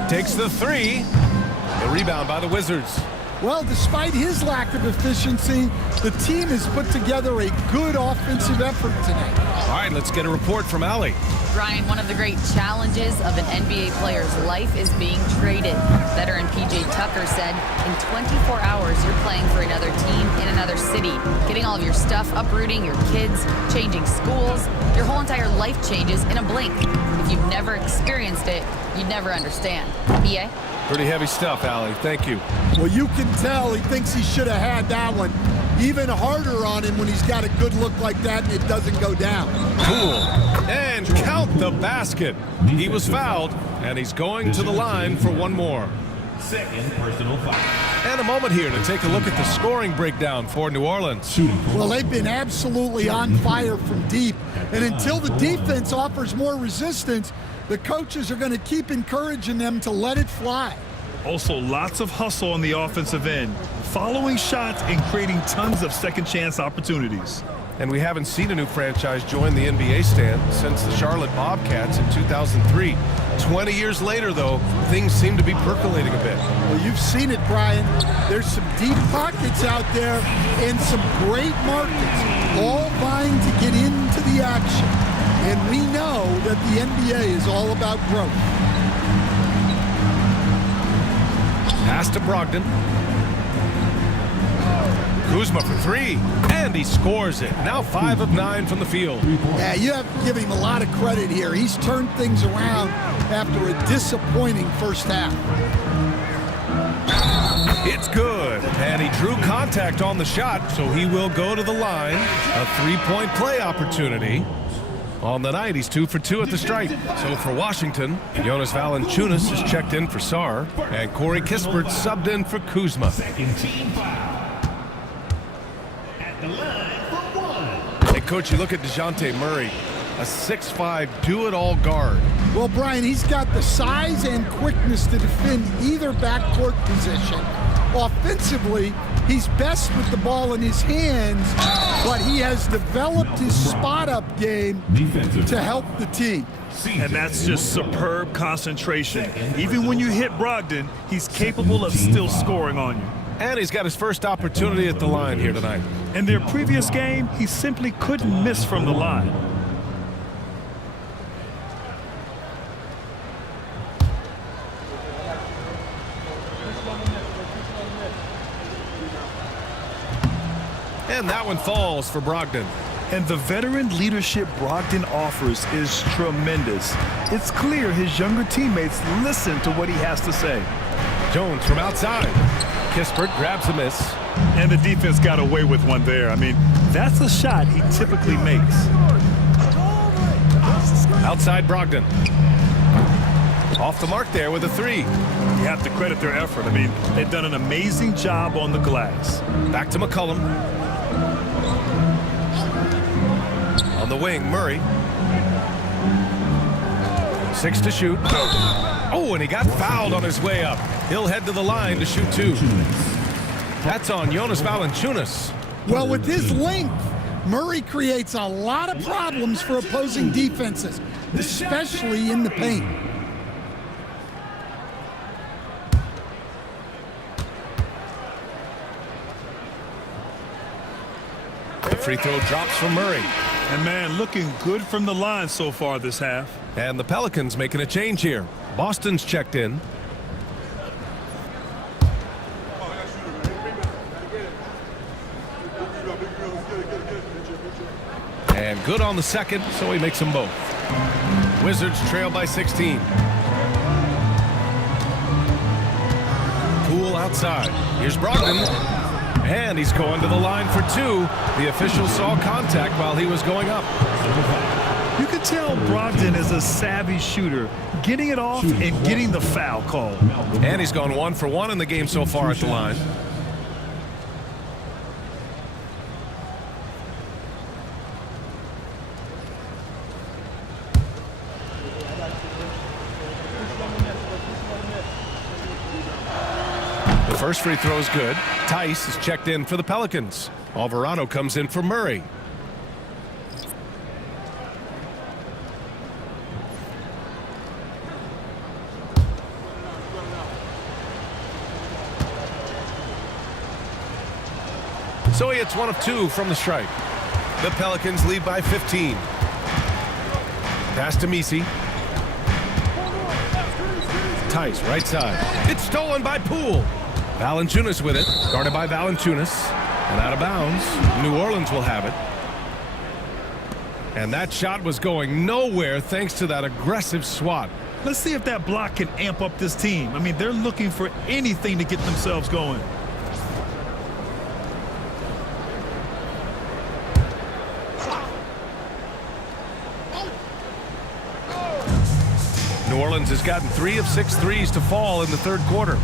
Takes the 3. The rebound by the Wizards. Well, despite his lack of efficiency, the team has put together a good offensive effort tonight. All right, let's get a report from Allie. Ryan, one of the great challenges of an NBA player's life is being traded. Veteran PJ Tucker said, in 24 hours, you're playing for another team in another city, getting all of your stuff, uprooting your kids, changing schools. Your whole entire life changes in a blink. If you've never experienced it, you'd never understand. BA? Pretty heavy stuff, Allie. Thank you. Well, you can tell he thinks he should have had that one. Even harder on him when he's got a good look like that and it doesn't go down. Poole. And count the basket. He was fouled, and he's going to the line for one more. Second personal foul. And a moment here to take a look at the scoring breakdown for New Orleans. Well, they've been absolutely on fire from deep. And until the defense offers more resistance, the coaches are going to keep encouraging them to let it fly. Also, lots of hustle on the offensive end, following shots and creating tons of second-chance opportunities. And we haven't seen a new franchise join the NBA stand since the Charlotte Bobcats in 2003. 20 years later, though, things seem to be percolating a bit. Well, you've seen it, Brian. There's some deep pockets out there and some great markets, all vying to get into the action. And we know that the NBA is all about growth. Pass to Brogdon. Kuzma for three, and he scores it. Now 5 of 9 from the field. Yeah, you have to give him a lot of credit here. He's turned things around after a disappointing first half. It's good, and he drew contact on the shot, so he will go to the line. A 3-point play opportunity. On the night, he's 2 for 2 at the stripe. So for Washington, Jonas Valanciunas is checked in for Sarr, and Corey Kispert subbed in for Kuzma. Hey, Coach, you look at DeJounte Murray, a 6'5", do-it-all guard. Well, Brian, he's got the size and quickness to defend either backcourt position. Offensively, he's best with the ball in his hands, but he has developed his spot-up game to help the team. And that's just superb concentration. Even when you hit Brogdon, he's capable of still scoring on you. And he's got his first opportunity at the line here tonight. In their previous game, he simply couldn't miss from the line. And that one falls for Brogdon. And the veteran leadership Brogdon offers is tremendous. It's clear his younger teammates listen to what he has to say. Jones from outside. Kispert grabs a miss. And the defense got away with one there. I mean, that's a shot he typically makes. Outside Brogdon. Off the mark there with a 3. You have to credit their effort. I mean, they've done an amazing job on the glass. Back to McCollum. On the wing, Murray. 6 to shoot. Oh, and he got fouled on his way up. He'll head to the line to shoot 2. That's on Jonas Valanciunas. Well, with his length, Murray creates a lot of problems for opposing defenses, especially in the paint. The free throw drops from Murray. And, man, looking good from the line so far this half. And the Pelicans making a change here. Boston's checked in. And good on the second, so he makes them both. Wizards trail by 16. Poole outside. Here's Brogdon. And he's going to the line for 2. The official saw contact while he was going up. You can tell Brogdon is a savvy shooter, getting it off and getting the foul call. And he's gone 1 for 1 in the game so far at the line. The first free throw is good. Tice is checked in for the Pelicans. Alvarado comes in for Murray. So he hits 1 of 2 from the stripe. The Pelicans lead by 15. Pass to Misi. Tice, right side. It's stolen by Poole. Valanciunas with it. Guarded by Valanciunas. And out of bounds. New Orleans will have it. And that shot was going nowhere thanks to that aggressive swat. Let's see if that block can amp up this team. I mean, they're looking for anything to get themselves going. New Orleans has gotten 3 of 6 threes to fall in the third quarter.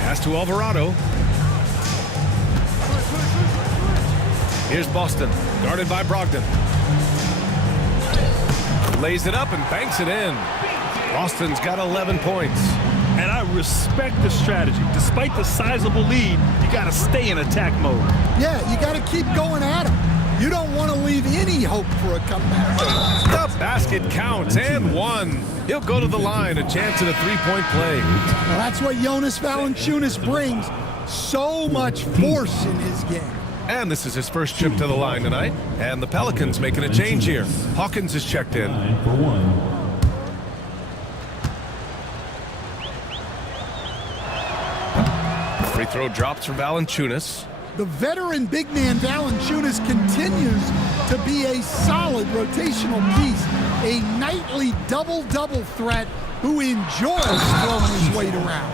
Pass to Alvarado. Here's Boston, guarded by Brogdon. Lays it up and banks it in. Austin's got 11 points. And I respect the strategy. Despite the sizable lead, you got to stay in attack mode. Yeah, you got to keep going at him. You don't want to leave any hope for a comeback. The basket counts and one. He'll go to the line, a chance at a three-point play. Well, that's what Jonas Valanciunas brings. So much force in his game. And this is his first trip to the line tonight. And the Pelicans making a change here. Hawkins is checked in. Free throw drops for Valanciunas. The veteran big man Valanciunas continues to be a solid rotational piece, a nightly double-double threat who enjoys throwing his weight around.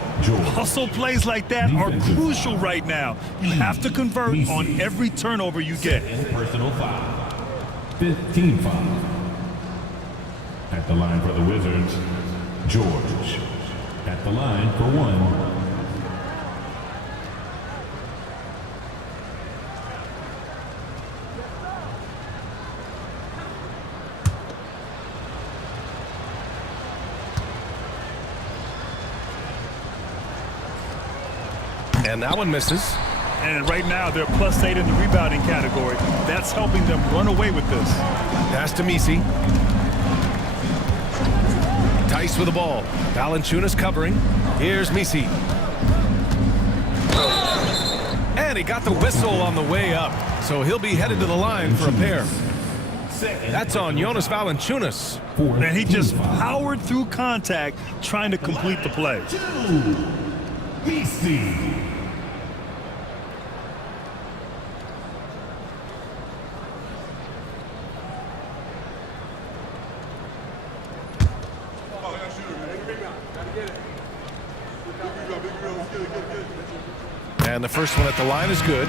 Hustle plays like that are crucial right now. You have to convert on every turnover you get. Personal foul. 15 foul. At the line for the Wizards, George. At the line for one. And that one misses. And right now, they're +8 in the rebounding category. That's helping them run away with this. Pass to Misi. Tice with the ball. Valanciunas covering. Here's Misi. And he got the whistle on the way up. So he'll be headed to the line for a pair. That's on Jonas Valanciunas. And he just powered through contact trying to complete the play. Misi. And the first one at the line is good.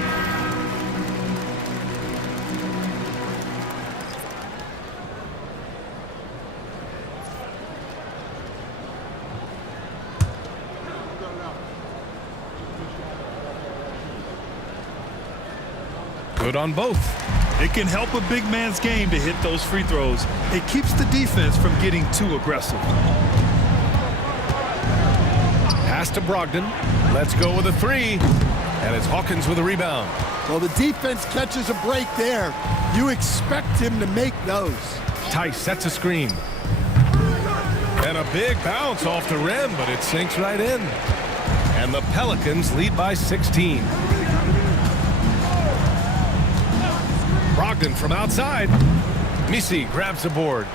Good on both. It can help a big man's game to hit those free throws. It keeps the defense from getting too aggressive. Pass to Brogdon. Let's go with a three. And it's Hawkins with a rebound. Well, the defense catches a break there. You expect him to make those. Tice sets a screen. And a big bounce off the rim, but it sinks right in. And the Pelicans lead by 16. Brogdon from outside. Misi grabs the board.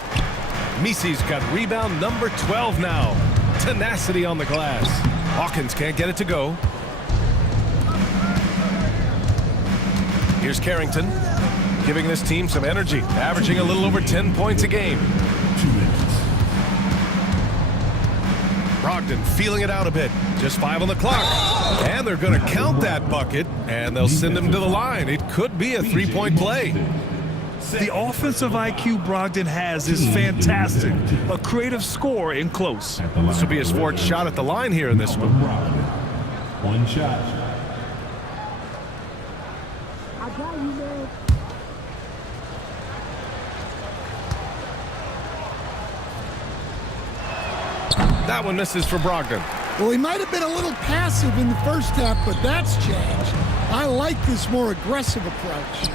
Misi's got rebound number 12 now. Tenacity on the glass. Hawkins can't get it to go. Here's Carrington, giving this team some energy, averaging a little over 10 points a game. 2 minutes. Brogdon feeling it out a bit. Just 5 on the clock. And they're going to count that bucket, and they'll send him to the line. It could be a three-point play. The offensive IQ Brogdon has is fantastic. A creative scorer in close. This will be his fourth shot at the line here in this one. One shot. That one misses for Brogdon. Well, he might have been a little passive in the first half, but that's changed. I like this more aggressive approach.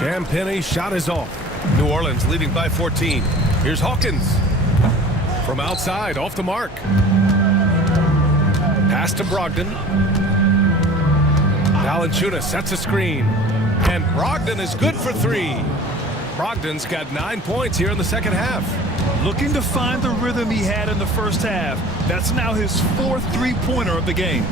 Champagne's shot is off. New Orleans leading by 14. Here's Hawkins. From outside, off the mark. Pass to Brogdon. Valanciunas sets a screen. And Brogdon is good for three. Brogdon's got 9 points here in the second half. Looking to find the rhythm he had in the first half. That's now his 4th three-pointer of the game.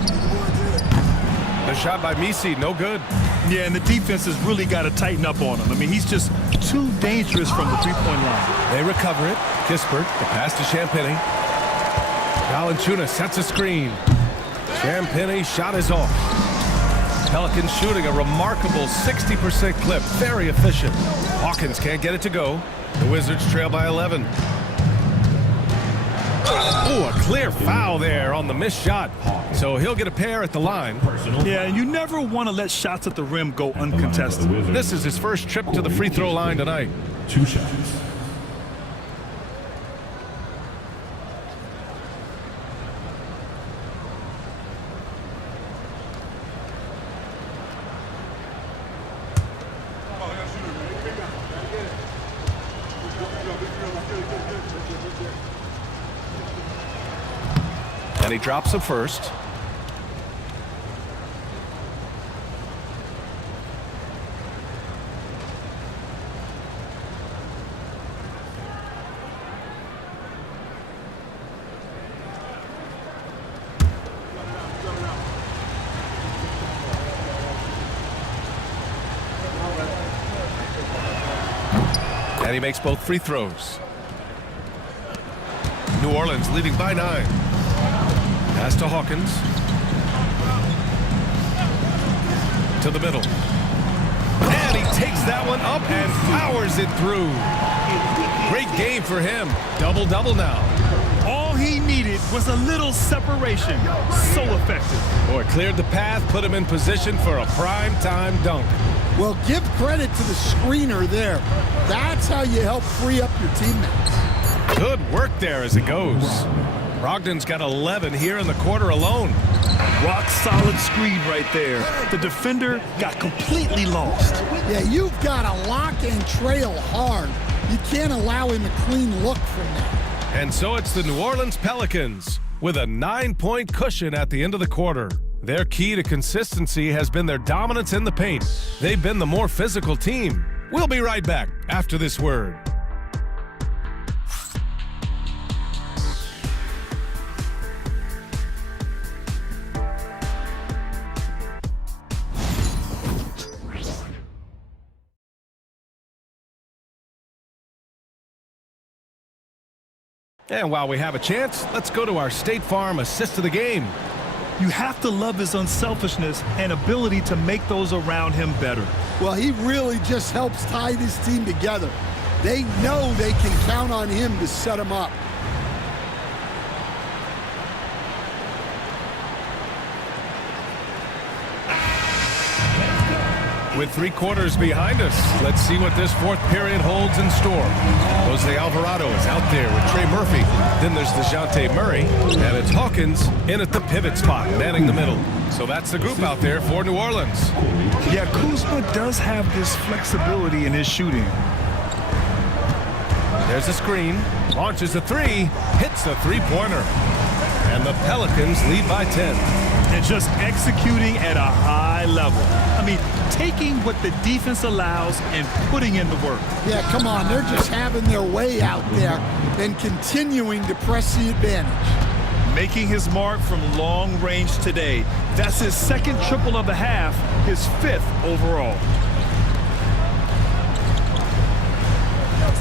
The shot by Misi, no good. Yeah, and the defense has really got to tighten up on him. I mean, he's just too dangerous from the three-point line. They recover it. Kispert, the pass to Champagnie. Valanciunas sets a screen. Champagne's shot is off. Pelicans shooting a remarkable 60% clip. Very efficient. Hawkins can't get it to go. The Wizards trail by 11. Oh, a clear foul there on the missed shot. So he'll get a pair at the line. Yeah, and you never want to let shots at the rim go uncontested. This is his first trip to the free throw line tonight. 2 shots. And he drops it first. And he makes both free throws. New Orleans leading by 9. Pass to Hawkins. To the middle. And he takes that one up and powers it through. Great game for him. Double-double now. All he needed was a little separation. So effective. Boy, cleared the path, put him in position for a prime-time dunk. Well, give credit to the screener there. That's how you help free up your teammates. Good work there as it goes. Brogdon's got 11 here in the quarter alone. Rock solid screen right there. The defender got completely lost. Yeah, you've got to lock and trail hard. You can't allow him a clean look from that. And so it's the New Orleans Pelicans with a 9-point cushion at the end of the quarter. Their key to consistency has been their dominance in the paint. They've been the more physical team. We'll be right back after this word. And while we have a chance, let's go to our State Farm assist of the game. You have to love his unselfishness and ability to make those around him better. Well, he really just helps tie this team together. They know they can count on him to set them up. With 3 quarters behind us, let's see what this fourth period holds in store. Jose Alvarado is out there with Trey Murphy. Then there's DeJounte Murray, and it's Hawkins in at the pivot spot, manning the middle. So that's the group out there for New Orleans. Yeah, Kuzma does have this flexibility in his shooting. There's a screen, launches a 3, hits a 3-pointer. And the Pelicans lead by 10. And just executing at a high level. I mean, taking what the defense allows and putting in the work. Yeah, come on. They're just having their way out there and continuing to press the advantage. Making his mark from long range today. That's his second triple of the half, his 5th overall.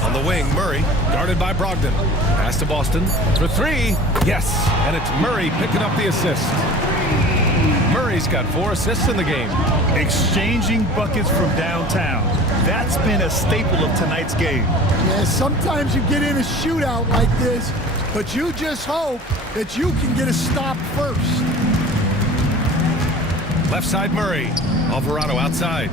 On the wing, Murray, guarded by Brogdon. Pass to Boston for 3. Yes, and it's Murray picking up the assist. Murray's got 4 assists in the game. Exchanging buckets from downtown. That's been a staple of tonight's game. Yeah, sometimes you get in a shootout like this, but you just hope that you can get a stop first. Left side, Murray. Alvarado outside.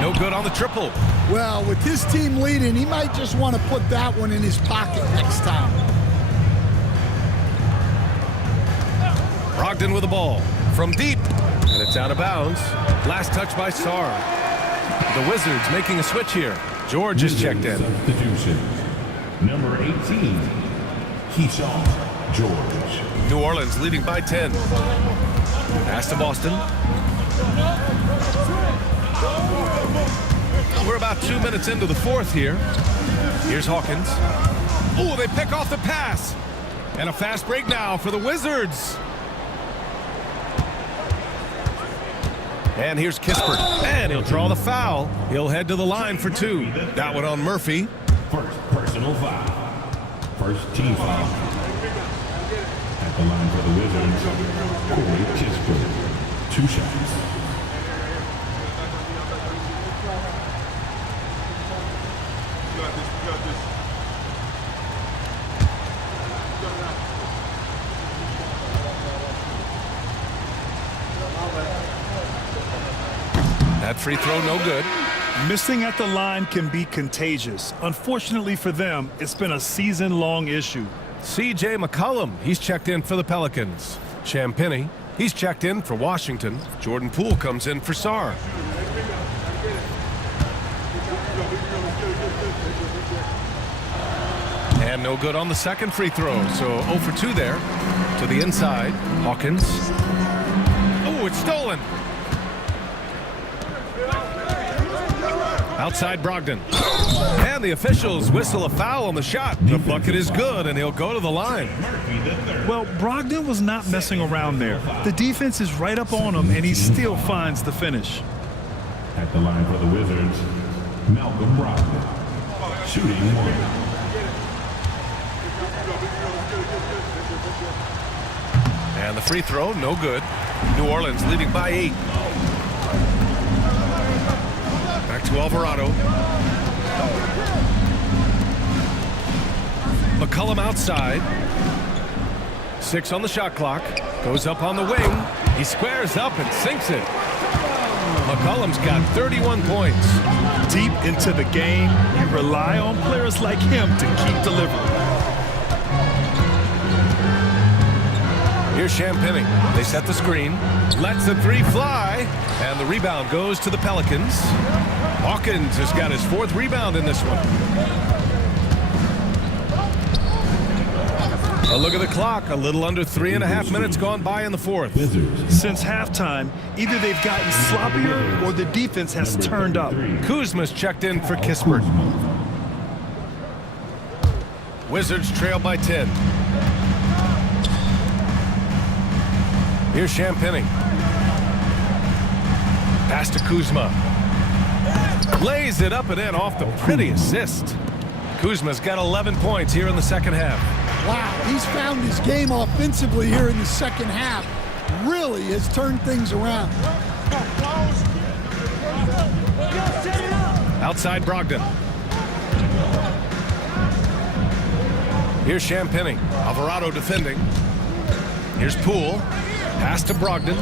No good on the triple. Well, with his team leading, he might just want to put that one in his pocket next time. Brogdon with the ball from deep, and it's out of bounds. Last touch by Sarr. The Wizards making a switch here. George is checked in. Substitution. Number 18, Keyshawn George. New Orleans leading by 10. Pass to Boston. We're about 2 minutes into the fourth here. Here's Hawkins. Oh, they pick off the pass. And a fast break now for the Wizards. And here's Kispert. And he'll draw the foul. He'll head to the line for 2. That one on Murphy. First personal foul. First team foul. At the line for the Wizards, Corey Kispert. 2 shots. That free throw no good. Missing at the line can be contagious. Unfortunately for them, it's been a season-long issue. C.J. McCollum, he's checked in for the Pelicans. Champagnie, he's checked in for Washington. Jordan Poole comes in for Sarr. And And no good on the second free throw. So 0 for 2 there. To the inside. Hawkins. Oh, it's stolen. Outside Brogdon. And the officials whistle a foul on the shot. The bucket is good, and he'll go to the line. Well, Brogdon was not messing around there. The defense is right up on him, and he still finds the finish. At the line for the Wizards, Malcolm Brogdon, shooting 1. And the free throw, no good. New Orleans leading by 8. Back to Alvarado. McCollum outside. 6 on the shot clock. Goes up on the wing. He squares up and sinks it. McCollum's got 31 points. Deep into the game, you rely on players like him to keep delivering. Here's Champagny. They set the screen. Lets the 3 fly. And the rebound goes to the Pelicans. Hawkins has got his 4th rebound in this one. A look at the clock. A little under 3.5 minutes gone by in the 4th. Since halftime, either they've gotten sloppier or the defense has turned up. Kuzma's checked in for Kispert. Wizards trail by 10. Here's Champagny. Pass to Kuzma. Lays it up and in off the pretty assist. Kuzma's got 11 points here in the second half. Wow, he's found his game offensively here in the second half. Really has turned things around. Outside Brogdon. Here's Champagny. Alvarado defending. Here's Poole. Pass to Brogdon.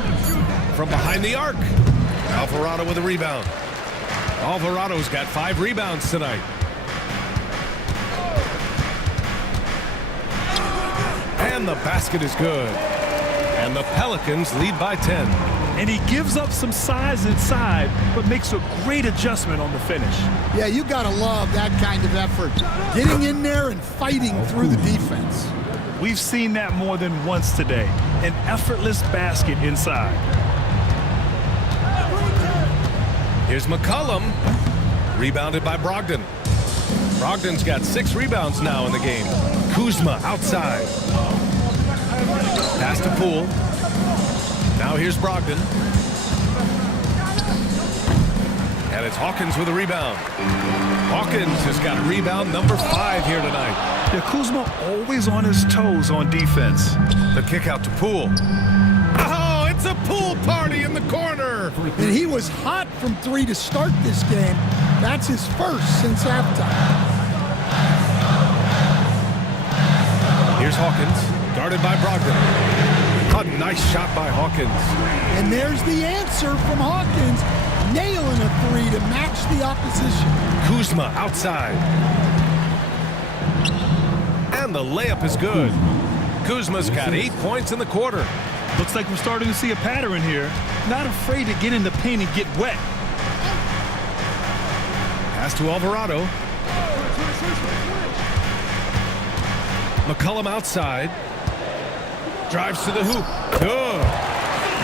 From behind the arc. Alvarado with a rebound. Alvarado's got 5 rebounds tonight. And the basket is good. And the Pelicans lead by 10. And he gives up some size inside, but makes a great adjustment on the finish. Yeah, you got to love that kind of effort. Getting in there and fighting through the defense. We've seen that more than once today. An effortless basket inside. Here's McCollum. Rebounded by Brogdon. Brogdon's got 6 rebounds now in the game. Kuzma outside. Pass to Poole. Now here's Brogdon. And it's Hawkins with a rebound. Hawkins has got rebound number 5 here tonight. Yeah, Kuzma always on his toes on defense. The kick out to Poole. Oh, it's a Poole party in the corner. And he was hot from 3 to start this game. That's his first since halftime. Here's Hawkins, guarded by Brogdon. A nice shot by Hawkins. And there's the answer from Hawkins, nailing a 3 to match the opposition. Kuzma outside. And the layup is good. Kuzma's got 8 points in the quarter. Looks like we're starting to see a pattern here. Not afraid to get in the paint and get wet. Pass to Alvarado. McCollum outside. Drives to the hoop. Good.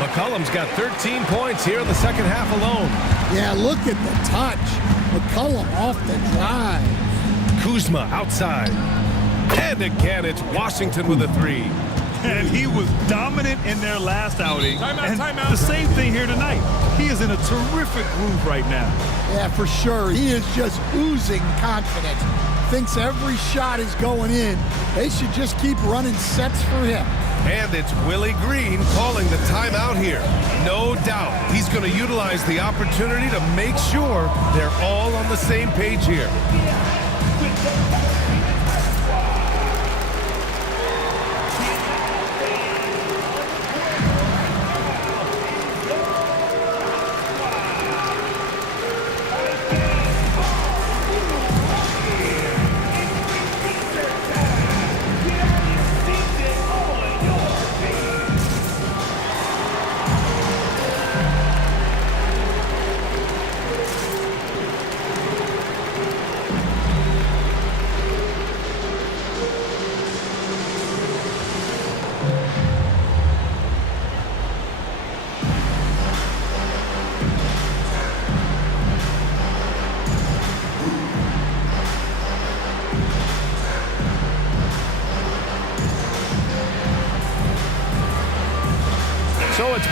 McCollum's got 13 points here in the second half alone. Yeah, look at the touch. McCollum off the drive. Kuzma outside. And again, it's Washington with a 3. And he was dominant in their last outing. Timeout. The same thing here tonight. He is in a terrific groove right now. Yeah, for sure. He is just oozing confidence. Thinks every shot is going in. They should just keep running sets for him. And it's Willie Green calling the timeout here. No doubt he's going to utilize the opportunity to make sure they're all on the same page here.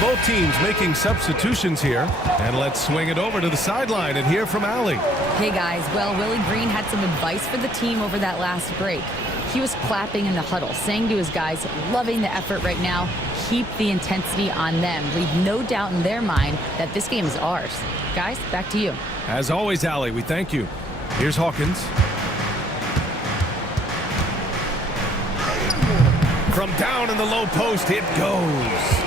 Both teams making substitutions here. And let's swing it over to the sideline and hear from Allie. Hey guys, well, Willie Green had some advice for the team over that last break. He was clapping in the huddle, saying to his guys, loving the effort right now, keep the intensity on them. Leave no doubt in their mind that this game is ours. Guys, back to you. As always, Allie, we thank you. Here's Hawkins. From down in the low post, it goes.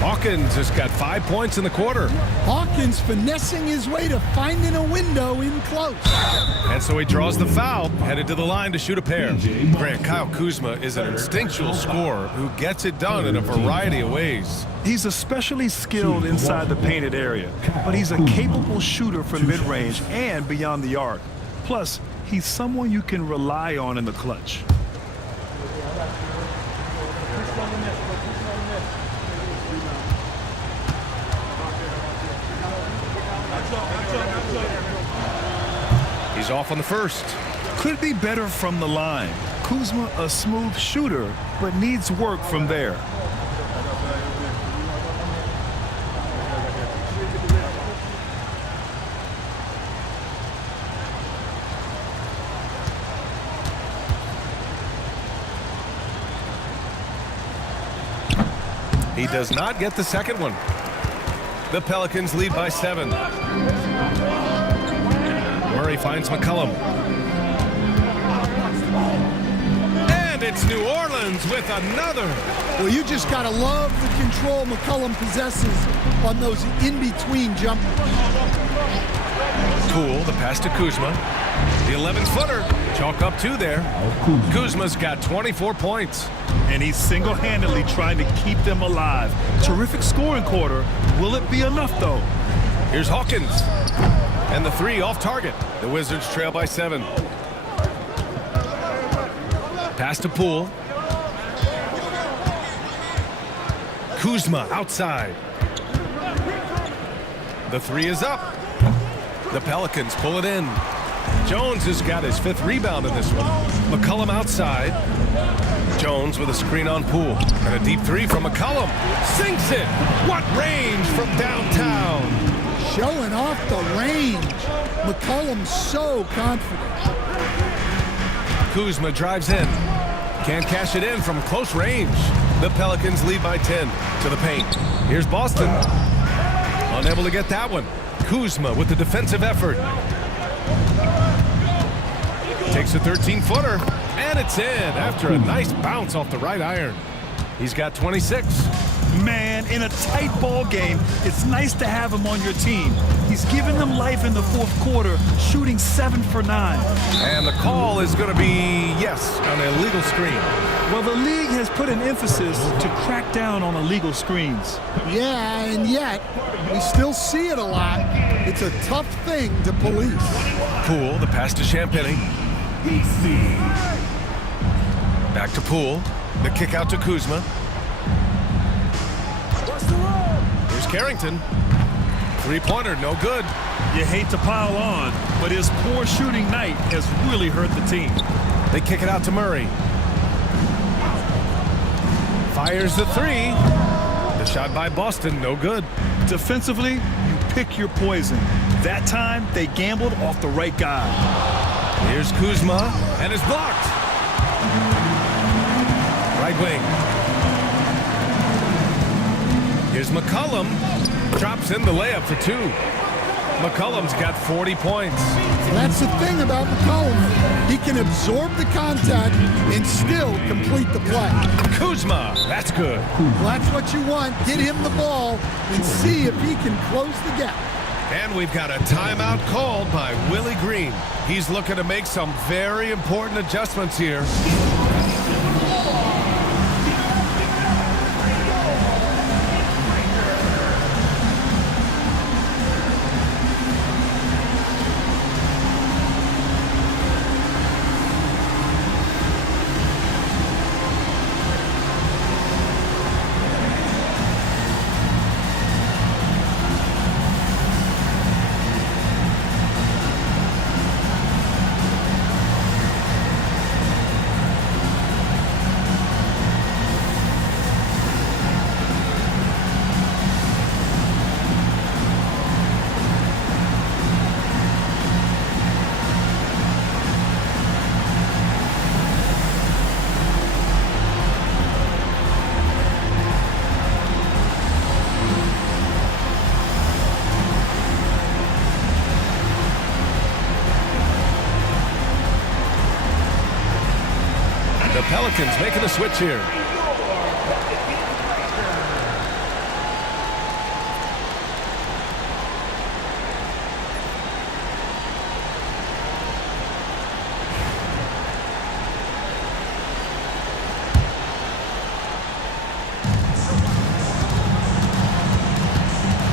Hawkins has got 5 points in the quarter. Hawkins finessing his way to finding a window in close. And so he draws the foul, headed to the line to shoot a pair. Grant, Kyle Kuzma is an instinctual scorer who gets it done in a variety of ways. He's especially skilled inside the painted area, but he's a capable shooter from mid-range and beyond the arc. Plus, he's someone you can rely on in the clutch. He's off on the first. Could be better from the line. Kuzma, a smooth shooter, but needs work from there. He does not get the second one. The Pelicans lead by 7. Murray finds McCollum. And it's New Orleans with another. Well, you just got to love the control McCollum possesses on those in-between jumpers. Poole, the pass to Kuzma. The 11-footer. Chalk up 2 there. Kuzma's got 24 points. And he's single-handedly trying to keep them alive. Terrific scoring quarter. Will it be enough, though? Here's Hawkins. And the 3 off target. The Wizards trail by 7. Pass to Poole. Kuzma outside. The 3 is up. The Pelicans pull it in. Jones has got his 5th rebound in this one. McCollum outside. Jones with a screen on Poole. And a deep 3 from McCollum. Sinks it. What range from downtown. Showing off the range. McCollum so confident. Kuzma drives in. Can't cash it in from close range. The Pelicans lead by 10 to the paint. Here's Boston. Unable to get that one. Kuzma with the defensive effort. Takes a 13-footer. And it's in after a nice bounce off the right iron. He's got 26. Man, in a tight ball game, it's nice to have him on your team. He's given them life in the 4th quarter, shooting 7 for 9. And the call is going to be, yes, an illegal screen. Well, the league has put an emphasis to crack down on illegal screens. Yeah, and yet, we still see it a lot. It's a tough thing to police. Poole, the pass to Champagny. Back to Poole. The kick out to Kuzma. Here's Carrington. 3-pointer, no good. You hate to pile on, but his poor shooting night has really hurt the team. They kick it out to Murray. Fires the 3. The shot by Boston, no good. Defensively, you pick your poison. That time, they gambled off the right guy. Here's Kuzma, and it's blocked. Right wing. Here's McCollum. Drops in the layup for 2. McCollum's got 40 points. That's the thing about McCollum. He can absorb the contact and still complete the play. Kuzma, that's good. Well, that's what you want. Get him the ball and see if he can close the gap. And we've got a timeout called by Willie Green. He's looking to make some very important adjustments here. Pelicans making a switch here.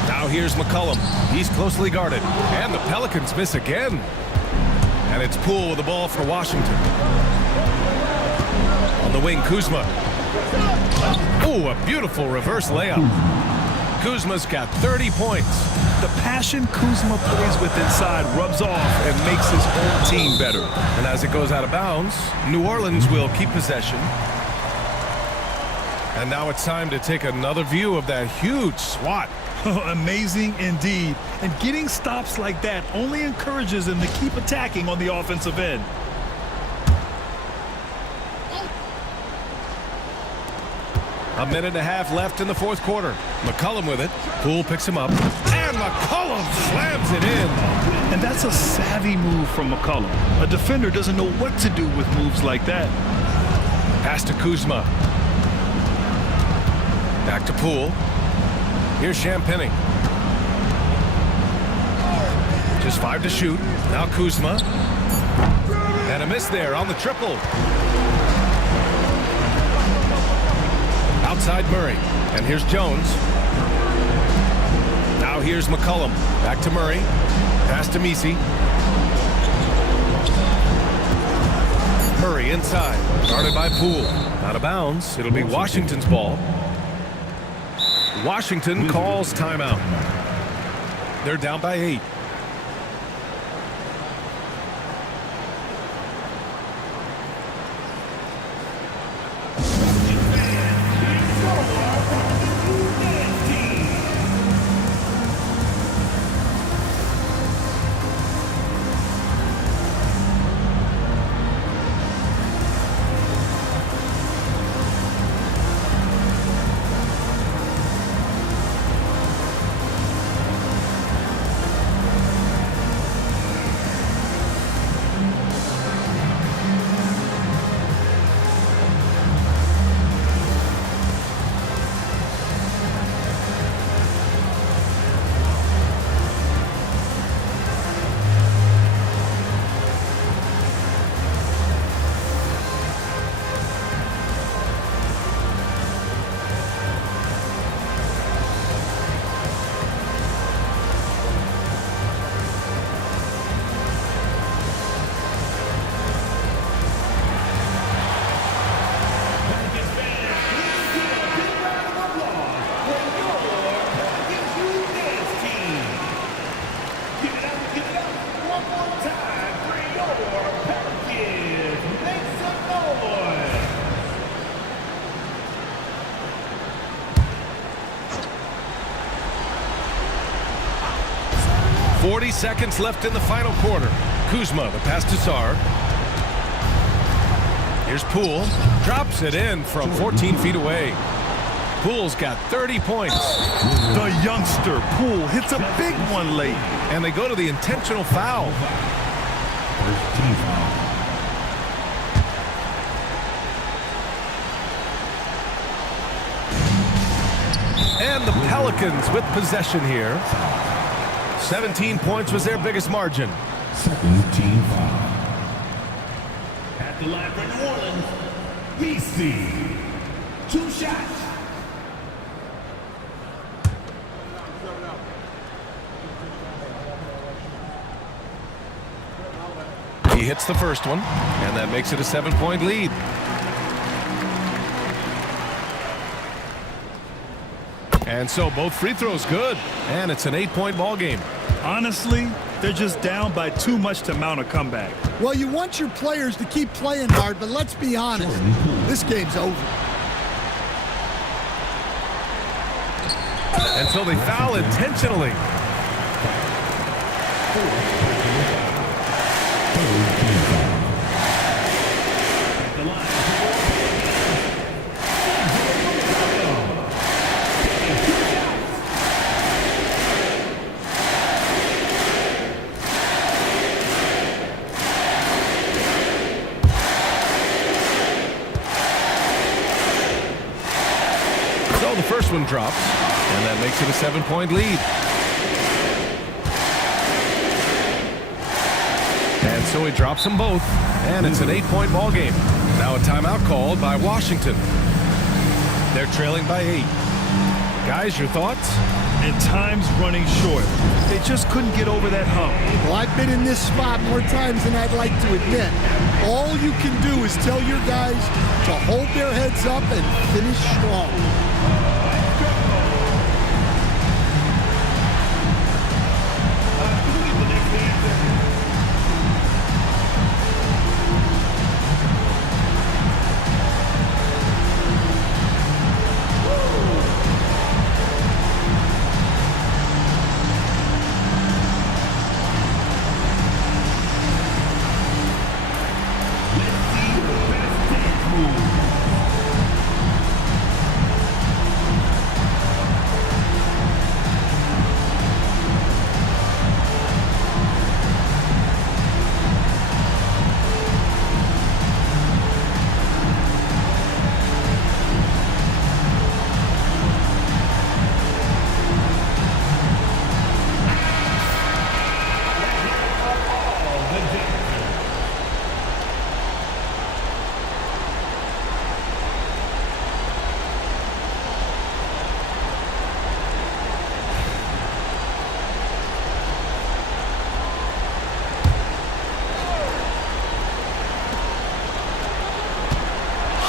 Now here's McCollum. He's closely guarded. And the Pelicans miss again. And it's Poole with the ball for Washington. On the wing, Kuzma. Oh, a beautiful reverse layup. Kuzma's got 30 points. The passion Kuzma plays with inside rubs off and makes his whole team better. And as it goes out of bounds, New Orleans will keep possession. And now it's time to take another view of that huge swat. Amazing indeed. And getting stops like that only encourages them to keep attacking on the offensive end. A minute and a half left in the fourth quarter. McCollum with it. Poole picks him up. And McCollum slams it in. And that's a savvy move from McCollum. A defender doesn't know what to do with moves like that. Pass to Kuzma. Back to Poole. Here's Champagnie. Just 5 to shoot. Now Kuzma. And a miss there on the triple. Outside Murray. And here's Jones. Now here's McCollum. Back to Murray. Pass to Messi. Murray inside. Guarded by Poole. Out of bounds. It'll be Washington's ball. Washington calls timeout. They're down by 8. One more time for your Pelicans. Make some noise. 40 seconds left in the final quarter. Kuzma, the pass to Sarr. Here's Poole. Drops it in from 14 feet away. Poole's got 30 points. The youngster, Poole, hits a big one late. And they go to the intentional foul. And the Pelicans with possession here. 17 points was their biggest margin. Second team foul. At the line for New Orleans, BC. 2 shots. He hits the first one, and that makes it a 7-point lead. And so both free throws good, and it's an 8-point ball game. Honestly, they're just down by too much to mount a comeback. Well, you want your players to keep playing hard, but let's be honest, this game's over. And so they foul intentionally. one drops, and that makes it a 7-point lead. And so he drops them both, and it's an 8-point ball game. Now a timeout called by Washington. They're trailing by 8. Guys, your thoughts? And time's running short. They just couldn't get over that hump. Well, I've been in this spot more times than I'd like to admit. All you can do is tell your guys to hold their heads up and finish strong.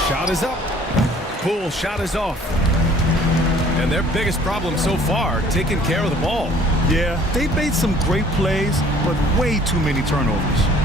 Shot is up. Poole shot is off. And their biggest problem so far, taking care of the ball. Yeah, they made some great plays, but way too many turnovers.